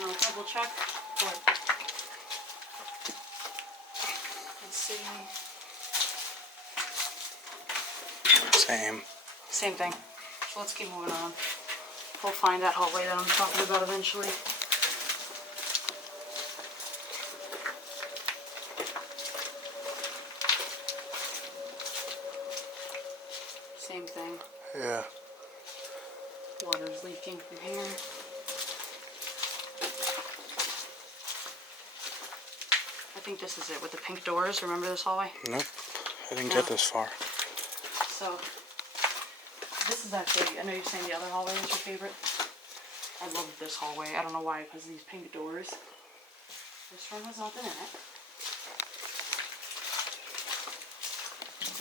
I'll double check. What? Let's see. Same. Same thing. So let's keep moving on. We'll find that hallway that I'm talking about eventually. Same thing. Yeah. Water's leaking from here. I think this is it with the pink doors. Remember this hallway? Nope. I didn't No. get this far. So, this is actually, I know you're saying the other hallway is your favorite. I love this hallway. I don't know why, because of these pink doors. This room has nothing in it.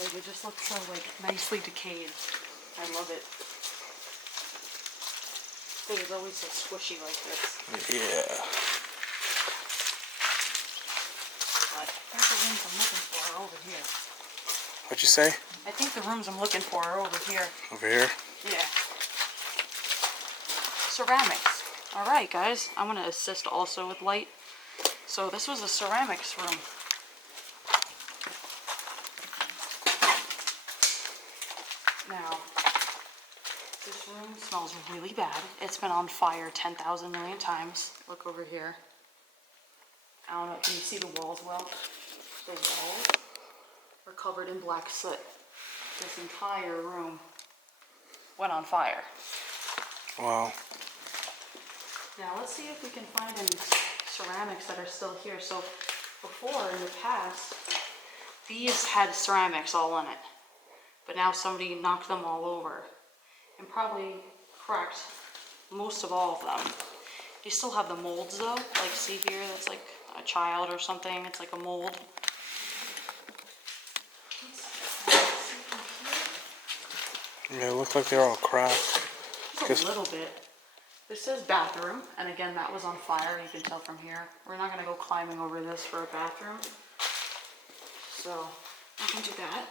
Like, it just looks so, like, nicely decayed. I love it. It's always so squishy like this. Yeah. But I think the rooms I'm looking for are over here. What'd you say? I think the rooms I'm looking for are over here. Over here? Yeah. Ceramics. Alright guys, I'm going to assist also with light. So this was a ceramics room. Now, this room smells really bad. It's been on fire 10,000 million times. Look over here. I don't know, can you see the walls well? The walls are covered in black soot. This entire room went on fire. Wow. Now let's see if we can find any ceramics that are still here. So before, in the past, these had ceramics all in it. But now somebody knocked them all over and probably cracked most of all of them. You still have the molds though. Like see here, that's like a child or something. It's like a mold. Yeah, it looked like they're all cracked. Just a little bit. This says bathroom, and again, that was on fire. You can tell from here. We're not gonna go climbing over this for a bathroom, so I can do that.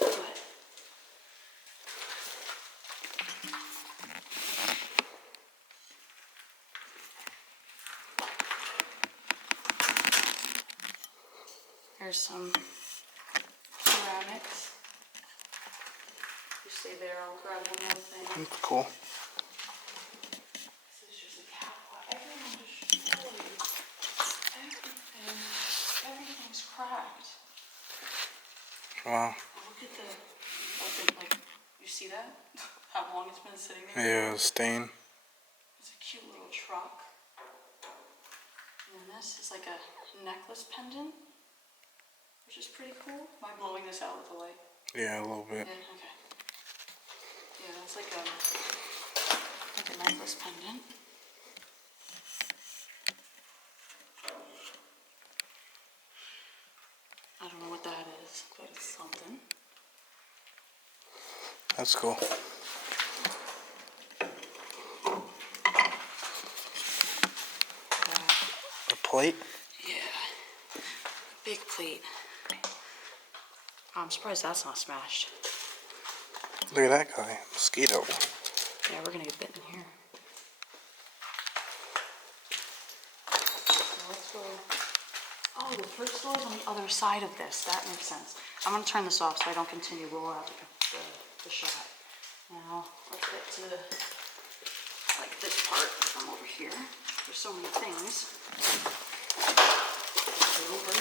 But here's some ceramics. You stay there, I'll grab one more thing. That's cool. This is just a cat pot. Everyone just show you. Everything's cracked. Wow. Look at the open, like, you see that? How long it's been sitting there? Yeah, the stain. It's a cute little truck. And then this is like a necklace pendant, which is pretty cool. Am I blowing this out with the light? Yeah, a little bit. Yeah, okay. Yeah, it's like a necklace pendant. I don't know what that is, but it's something. That's cool. A plate? Yeah, big plate. Oh, I'm surprised that's not smashed. Look at that guy. Mosquito. Yeah, we're gonna get bitten here. So let's go. Oh, the thrift store is on the other side of this. That makes sense. I'm gonna turn this off so I don't continue blow out the shot. Now let's get to like this part from over here. There's so many things. Over.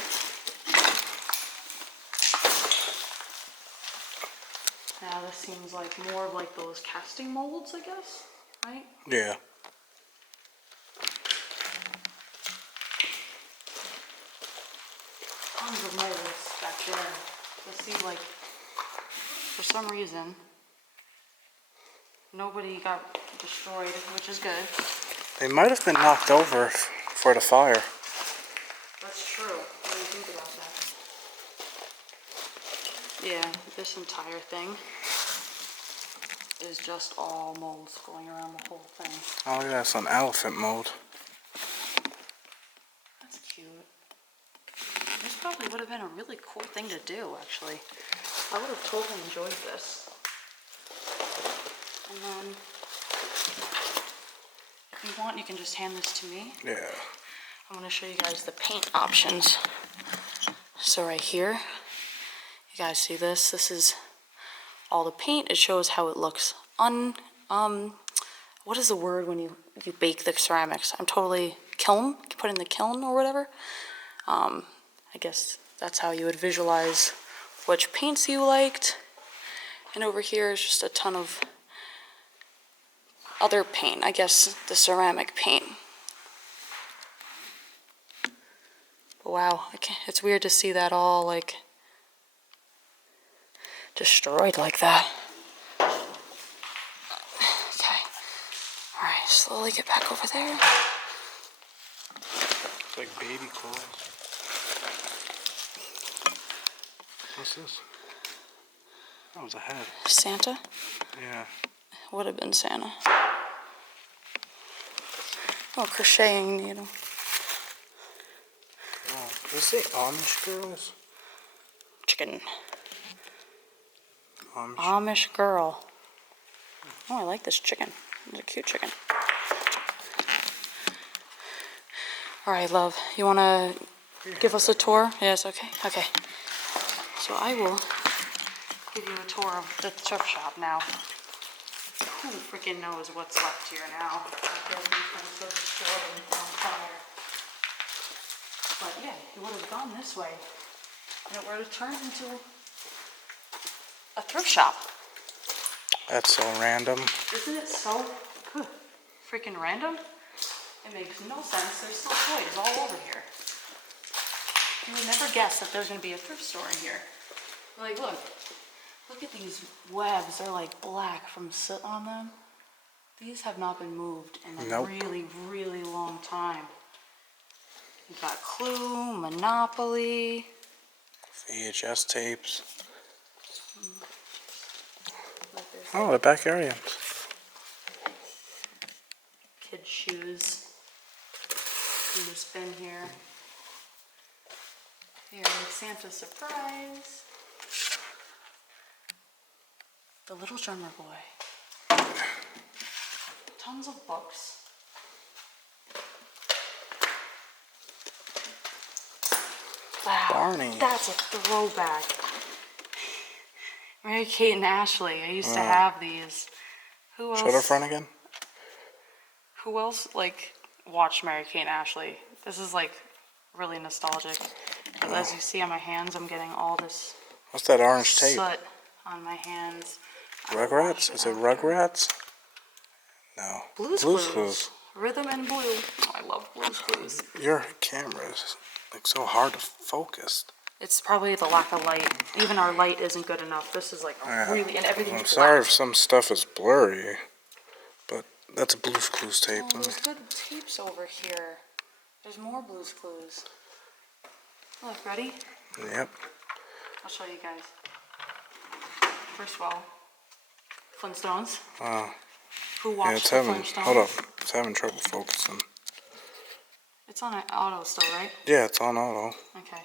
Now this seems like more of like those casting molds, I guess, right? Yeah. Tons of molds back there. Let's see, like, for some reason, nobody got destroyed, which is good. They might have been knocked over for the fire. That's true. What do you think about that? Yeah, this entire thing is just all molds going around the whole thing. Oh, look at that. Some elephant mold. That's cute. This probably would have been a really cool thing to do, actually. I would have totally enjoyed this. And then, if you want, you can just hand this to me. Yeah. I'm going to show you guys the paint options. So right here, you guys see this? This is all the paint. It shows how it looks what is the word when you bake the ceramics? I'm totally kiln, put in the kiln or whatever. I guess that's how you would visualize which paints you liked. And over here is just a ton of other paint, I guess the ceramic paint. But wow, it's weird to see that all like destroyed like that. Okay, alright, slowly get back over there. It's like baby clothes. What's this? That was a head. Santa? Yeah. Would have been Santa. Oh, crocheting needle. Oh, does it say Amish girls? Chicken. Amish. Amish girl. Oh, I like this chicken. It's a cute chicken. Alright, love. You want to give us a tour? Yes, okay. Okay. So I will give you a tour of the thrift shop now. Who freaking knows what's left here now? Everything's so destroyed and on fire. But yeah, it would have gone this way. And it would have turned into a thrift shop. That's so random. Isn't it so freaking random? It makes no sense. There's still toys all over here. You would never guess that there's going to be a thrift store in here. Like, look at these webs. They're like black from soot on them. These have not been moved in a really, really long time. You got Clue, Monopoly. VHS tapes. Like there's Oh, the backyardians. Kids' shoes in this bin here. Here, like Santa's surprise. The Little Drummer Boy. Tons of books. Wow, Barney. that's a throwback. Mary Kate and Ashley. I used to have these. Who else? Show the front again. Who else like watched Mary Kate and Ashley? This is like really nostalgic. But as you see on my hands, I'm getting all this What's that orange tape? soot on my hands. Rugrats? Is it Rugrats? No. Blue's Clues. Rhythm and Blue. Oh, I love Blue's Clues. Your camera is like so hard to focus. It's probably the lack of light. Even our light isn't good enough. This is like really, and everything's I'm sorry black. if some stuff is blurry, but that's a Blue's Clues tape. Oh, there's good tapes over here. There's more Blue's Clues. Look, ready? Yep. I'll show you guys. First of all, Flintstones. Who watched Yeah, it's the having. Flintstones? Hold up, it's having trouble focusing. It's on auto still, right? Yeah, it's on auto. Okay.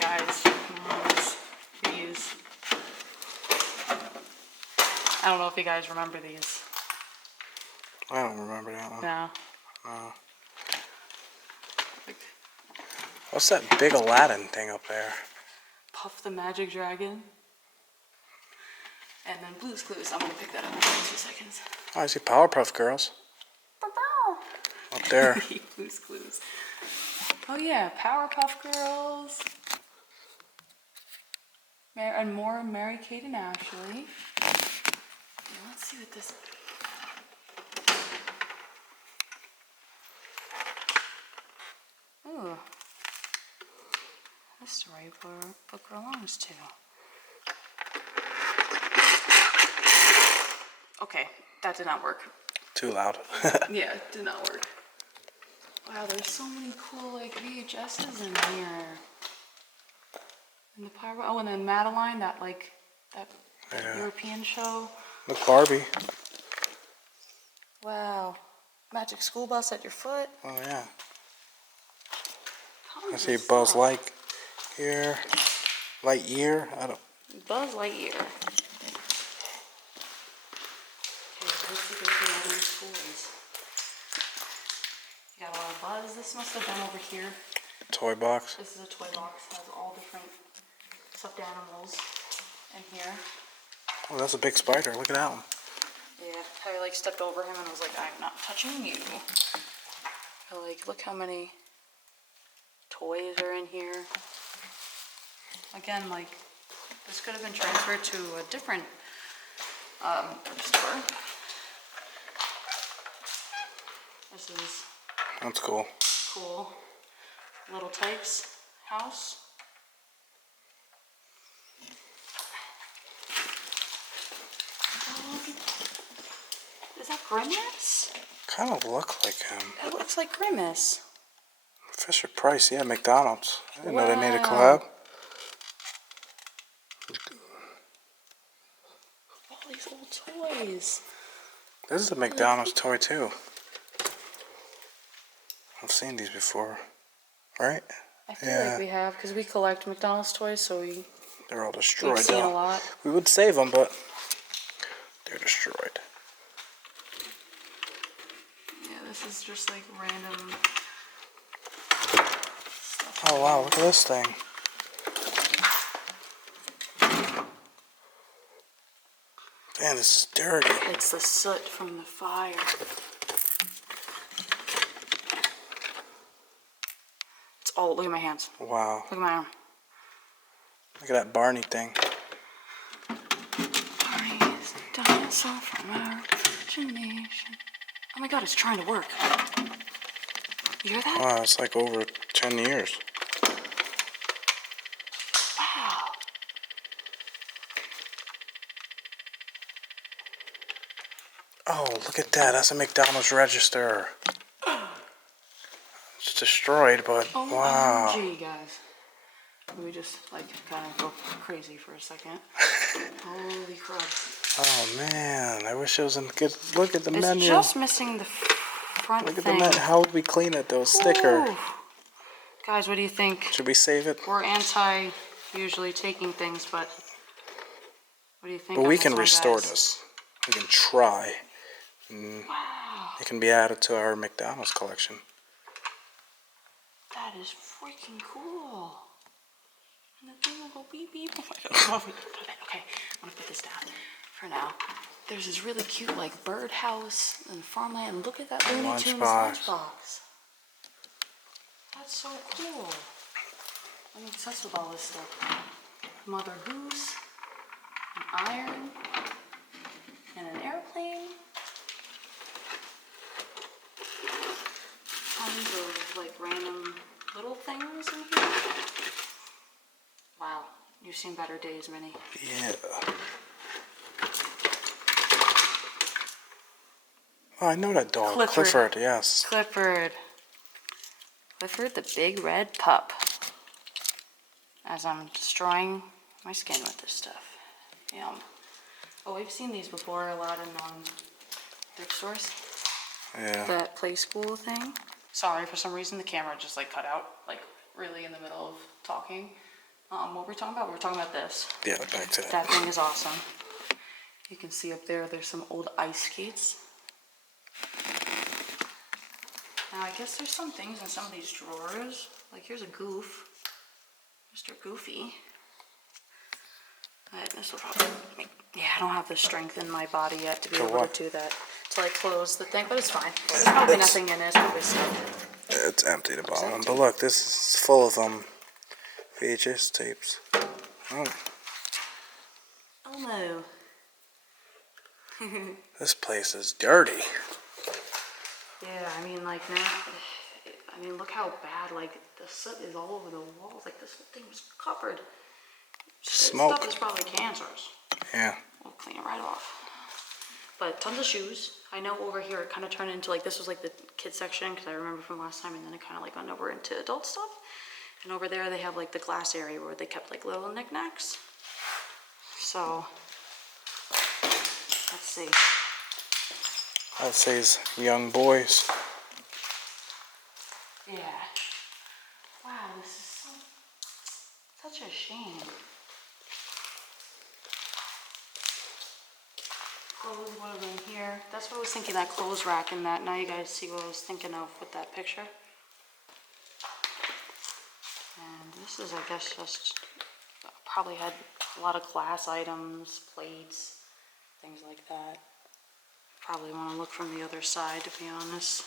Guys, these. I don't know if you guys remember these. I don't remember that one. No. No. What's that big Aladdin thing up there? Puff the Magic Dragon. And then Blue's Clues. I'm going to pick that up in 2 seconds. Oh, I see Powerpuff Girls up there. Blue's Clues. Oh yeah, Powerpuff Girls. And more Mary Kate and Ashley. Yeah, let's see what this. Ooh. This storybook book belongs to. Okay, that did not work. Too loud. Yeah, it did not work. Wow, there's so many cool like VHSs in here. And the Pyro. Oh, and then Madeline, that Yeah. European show. Look, Barbie. Wow. Magic School Bus at your foot. Oh yeah. I Tons see of Buzz stuff. Lightyear. I don't. Buzz Lightyear. Okay, let's see if we can add these toys. You got a lot of Buzz. This must have been over here. Toy box. This is a toy box. Has all different stuffed animals in here. Oh, that's a big spider. Look at that one. Yeah, I like stepped over him and was like, I'm not touching you. But, like, look how many toys are in here. Again, like, this could have been transferred to a different store. This is That's cool. cool. Little Tyke's house. Is that Grimace? Kind of look like him. It looks like Grimace. Fisher Price. Yeah, McDonald's. I didn't know they made a Wow. collab. All these old toys. This is a McDonald's toy too. I've seen these before, right? I feel like we have, because we collect McDonald's toys, so They're all destroyed we've seen now. a lot. We would save them, but they're destroyed. Yeah, this is just like random stuff. Oh wow, look at this thing. Man, this is dirty. It's the soot from the fire. It's all, look at my hands. Wow. Look at my arm. Look at that Barney thing. Barney's a dinosaur from our imagination. Oh my god, it's trying to work. You hear that? Wow, it's like over 10 years. Wow. Oh, look at that. That's a McDonald's register. It's destroyed, but wow. OMG, guys. Let me just like kind of go crazy for a second. Holy crap. Oh man, I wish it was in good. Look at the It's menu. just missing the front Look at thing. the menu. How would we clean it though? Sticker. Ooh. Guys, what do you think? Should we save it? We're anti usually taking things, but what do you think? But on we this can one, restore guys? this. We can try. Wow. It can be added to our McDonald's collection. That is freaking cool. And the thing will go beep beep. Oh my God. Okay, I'm gonna put this down for now. There's this really cute like birdhouse and farmland. Look at that Looney Tunes lunchbox. That's so cool. I'm obsessed with all this stuff. Mother Goose, an iron, and an airplane. Tons of like random little things in here. Wow, you've seen better days, Minnie. Yeah. Oh, I know that dog. Clifford, yes. Clifford, the big red pup. As I'm destroying my skin with this stuff. Yum. Oh, we've seen these before a lot in thrift stores. Yeah. That play school thing. Sorry, for some reason the camera just like cut out, like really in the middle of talking. What were we talking about? We were talking about this. Yeah, back to that. That thing is awesome. You can see up there, there's some old ice skates. Now I guess there's some things in some of these drawers. Like here's a goof. Mr. Goofy. This will probably make, yeah, I don't have the strength in my body yet to be able to do that. To like close the thing, but it's fine. There's probably nothing in it. It's probably stuff. It's empty the bottom. But look, this is full of VHS tapes. Oh. Oh no. This place is dirty. Yeah, I mean like now, I mean look how bad like the soot is all over the walls. Like this whole thing was covered. Smoke. This stuff is probably cancerous. Yeah. We'll clean it right off. But tons of shoes. I know over here it kind of turned into like, this was like the kids section because I remember from last time, and then it kind of like went over into adult stuff. And over there they have like the glass area where they kept like little knickknacks. So, let's see. That says young boys. Yeah. Wow, this is such a shame. Clothes would have been here. That's what I was thinking, that clothes rack and that. Now you guys see what I was thinking of with that picture. And this is, I guess, just probably had a lot of glass items, plates, things like that. Probably want to look from the other side, to be honest.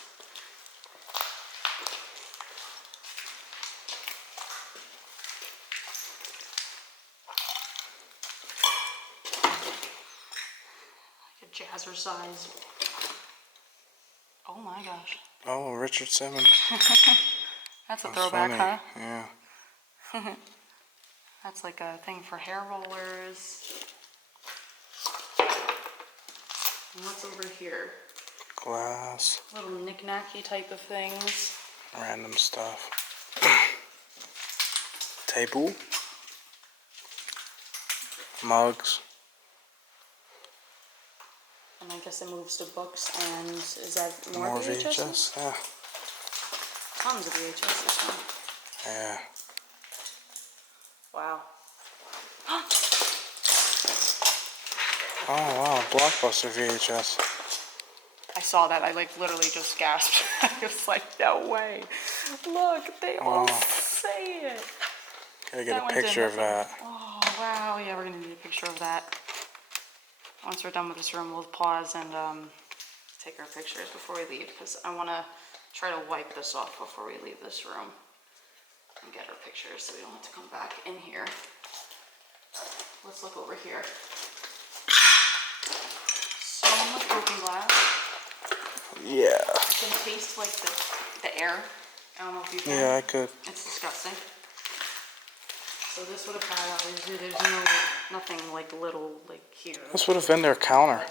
Jazzercise. Oh my gosh. Oh, Richard Simmons. That's a That's throwback, funny. huh? Yeah. That's like a thing for hair rollers. And what's over here? Glass. Little knick-knacky type of things. Random stuff. Table. Mugs. And I guess it moves to books, and is that more More VHS? VHS. Yeah. Tons of VHS this one. Yeah. Wow. Oh wow, Blockbuster VHS. I saw that. I like literally just gasped. I was like, no way. Look, they all say it. Gotta get That a one's picture in of that. Oh, wow. Yeah, we're going to need a picture of that. Once we're done with this room, we'll pause and take our pictures before we leave, because I want to try to wipe this off before we leave this room and get our pictures so we don't have to come back in here. Let's look over here. So much broken glass. Yeah. I can taste like the air. I don't know if you can. Yeah, I could. It's disgusting. So this would have had, obviously, there's nothing like little, like here. This would have been their counter.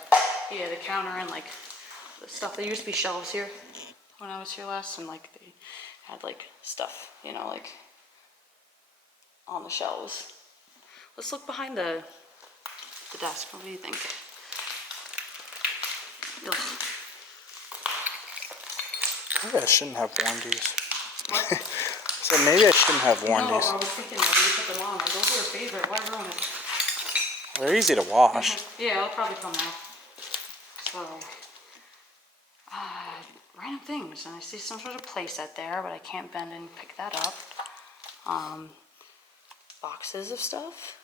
Yeah, the counter and like the stuff. There used to be shelves here when I was here last, and like they had like stuff, you know, like on the shelves. Let's look behind the desk. What do you think? Ugh. Maybe I shouldn't have worn these. What? So maybe I shouldn't have worn No, these. I was thinking that when you put them on, like, those are your favorite. Why ruin it? They're easy to wash. Yeah, it'll probably come out. So, random things. And I see some sort of playset there, but I can't bend and pick that up. Boxes of stuff.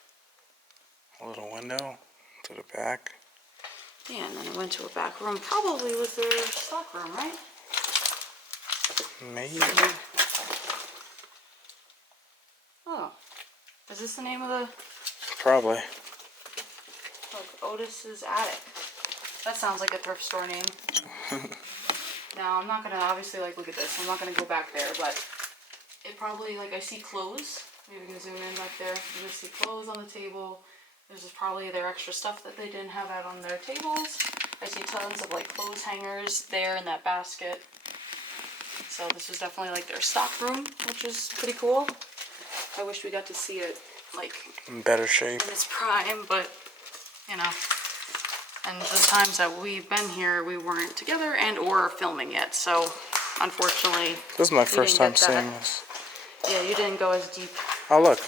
A little window to the back. Yeah, and then it went to a back room. Probably was their stock room, right? Maybe. Oh. Is this the name of the... Probably. Look, Otis's Attic. That sounds like a thrift store name. Now, I'm not gonna obviously, like, look at this. I'm not gonna go back there, but it probably, like, I see clothes. Maybe we can zoom in back there. You're gonna see clothes on the table. This is probably their extra stuff that they didn't have out on their tables. I see tons of, like, clothes hangers there in that basket. So this is definitely, like, their stock room, which is pretty cool. I wish we got to see it, like, In better shape. in its prime, but, you know. And the times that we've been here, we weren't together and or filming yet. So, unfortunately, This is my we first didn't time get that. seeing this. Yeah, you didn't go as deep. Oh, look.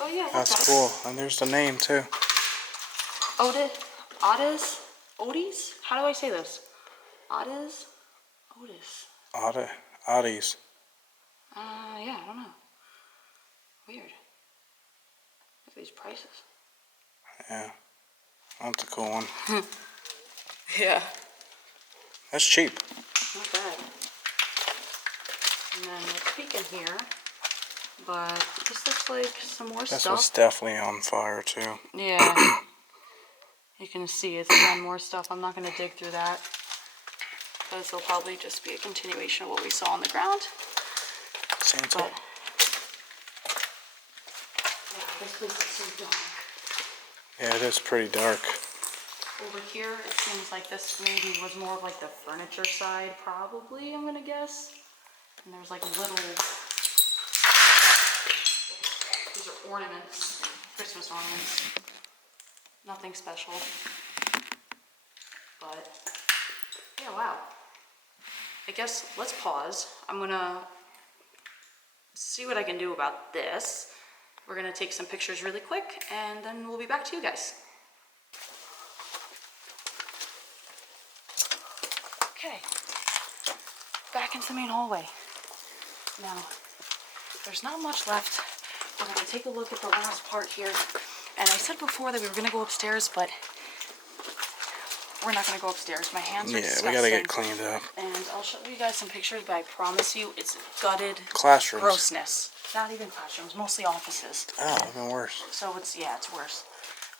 Oh, yeah, That's cool. And there's the name, too. Otis? How do I say this? Otis? Audis. Yeah, I don't know. Weird. Look at these prices. Yeah. That's a cool one. Yeah. That's cheap. Not bad. And then let's peek in here. But this looks like some more This stuff. was definitely on fire, too. Yeah. You can see it's again more stuff. I'm not going to dig through that. Because it'll probably just be a continuation of what we saw on the ground. Santa. But, yeah, this place is so dark. Yeah, it is pretty dark. Over here, it seems like this maybe was more of like the furniture side, probably, I'm gonna guess. And there's like little, these are ornaments, Christmas ornaments. Nothing special. But, yeah, wow. I guess let's pause. I'm gonna see what I can do about this. We're gonna take some pictures really quick, and then we'll be back to you guys. Okay, back into the main hallway. Now, there's not much left. We're gonna take a look at the last part here. And I said before that we were gonna go upstairs, but we're not gonna go upstairs. My hands are disgusting. We gotta get cleaned up. And I'll show you guys some pictures, but I promise you, it's gutted Classrooms. grossness. Not even classrooms, mostly offices. Oh, even worse. So it's worse.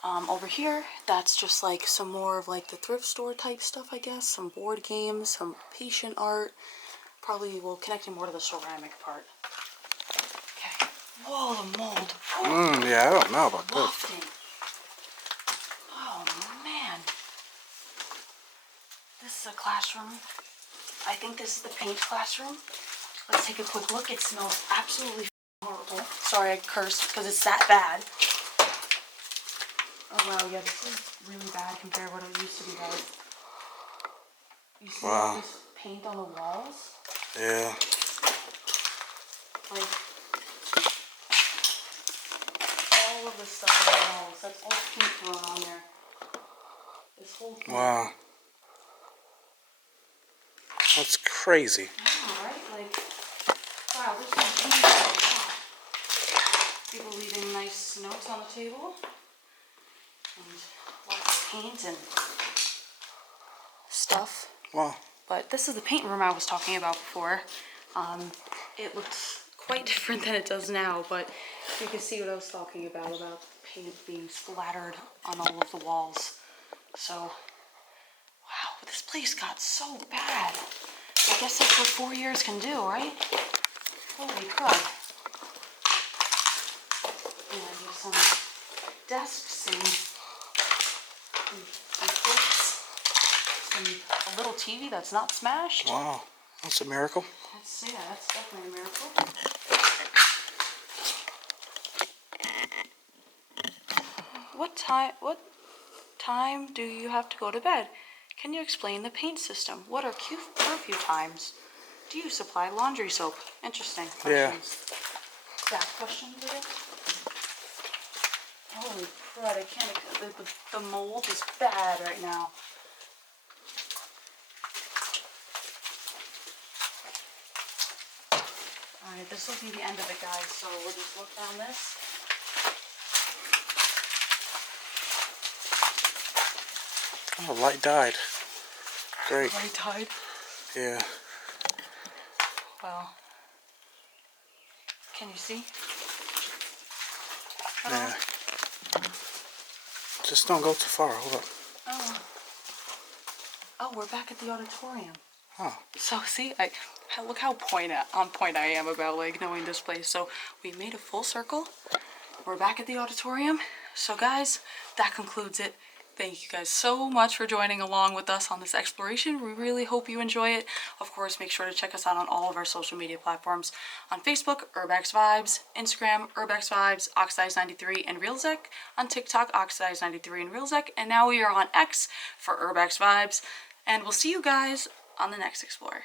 Over here, that's just like some more of like the thrift store type stuff, I guess. Some board games, some patient art. Probably will connect it more to the ceramic part. Okay. Whoa, the mold. Yeah, I don't know about this. Wafting. Oh, man. This is a classroom. I think this is the paint classroom. Let's take a quick look. It smells absolutely horrible. Sorry, I cursed because it's that bad. Oh, wow, yeah, this is really bad compared to what it used to be like. You see all this paint on the walls? Yeah. Like, all of this stuff on the walls. That's all paint thrown on there. This whole thing. Wow. That's crazy. I know, right? Like, wow, there's some paint on the top. People leaving nice notes on the table. And lots of paint and stuff. Wow. But this is the paint room I was talking about before. It looks quite different than it does now, but you can see what I was talking about paint being splattered on all of the walls. So, wow, this place got so bad. I guess that's what 4 years can do, right? Holy crud. And there's some desks and books. A little TV that's not smashed. Wow. That's a miracle. That's definitely a miracle. What time do you have to go to bed? Can you explain the paint system? What are curfew times? Do you supply laundry soap? Interesting questions. Yeah, questions, I guess? Holy crud, I can't, the mold is bad right now. Alright, this will be the end of it, guys, so we'll just look down this. Oh, light died. Great. Light died? Yeah. Well, can you see? Yeah. Just don't go too far. Hold up. Oh, we're back at the auditorium. Oh. So see, look how on point I am about like knowing this place. So we made a full circle. We're back at the auditorium. So guys, that concludes it. Thank you guys so much for joining along with us on this exploration. We really hope you enjoy it. Of course, make sure to check us out on all of our social media platforms. On Facebook, Urbax Vibes. Instagram, Urbax Vibes, Oxidize93, and Mae Zek. On TikTok, Oxidize93 and Mae Zek. And now we are on X for Urbax Vibes. And we'll see you guys on the next Explorer.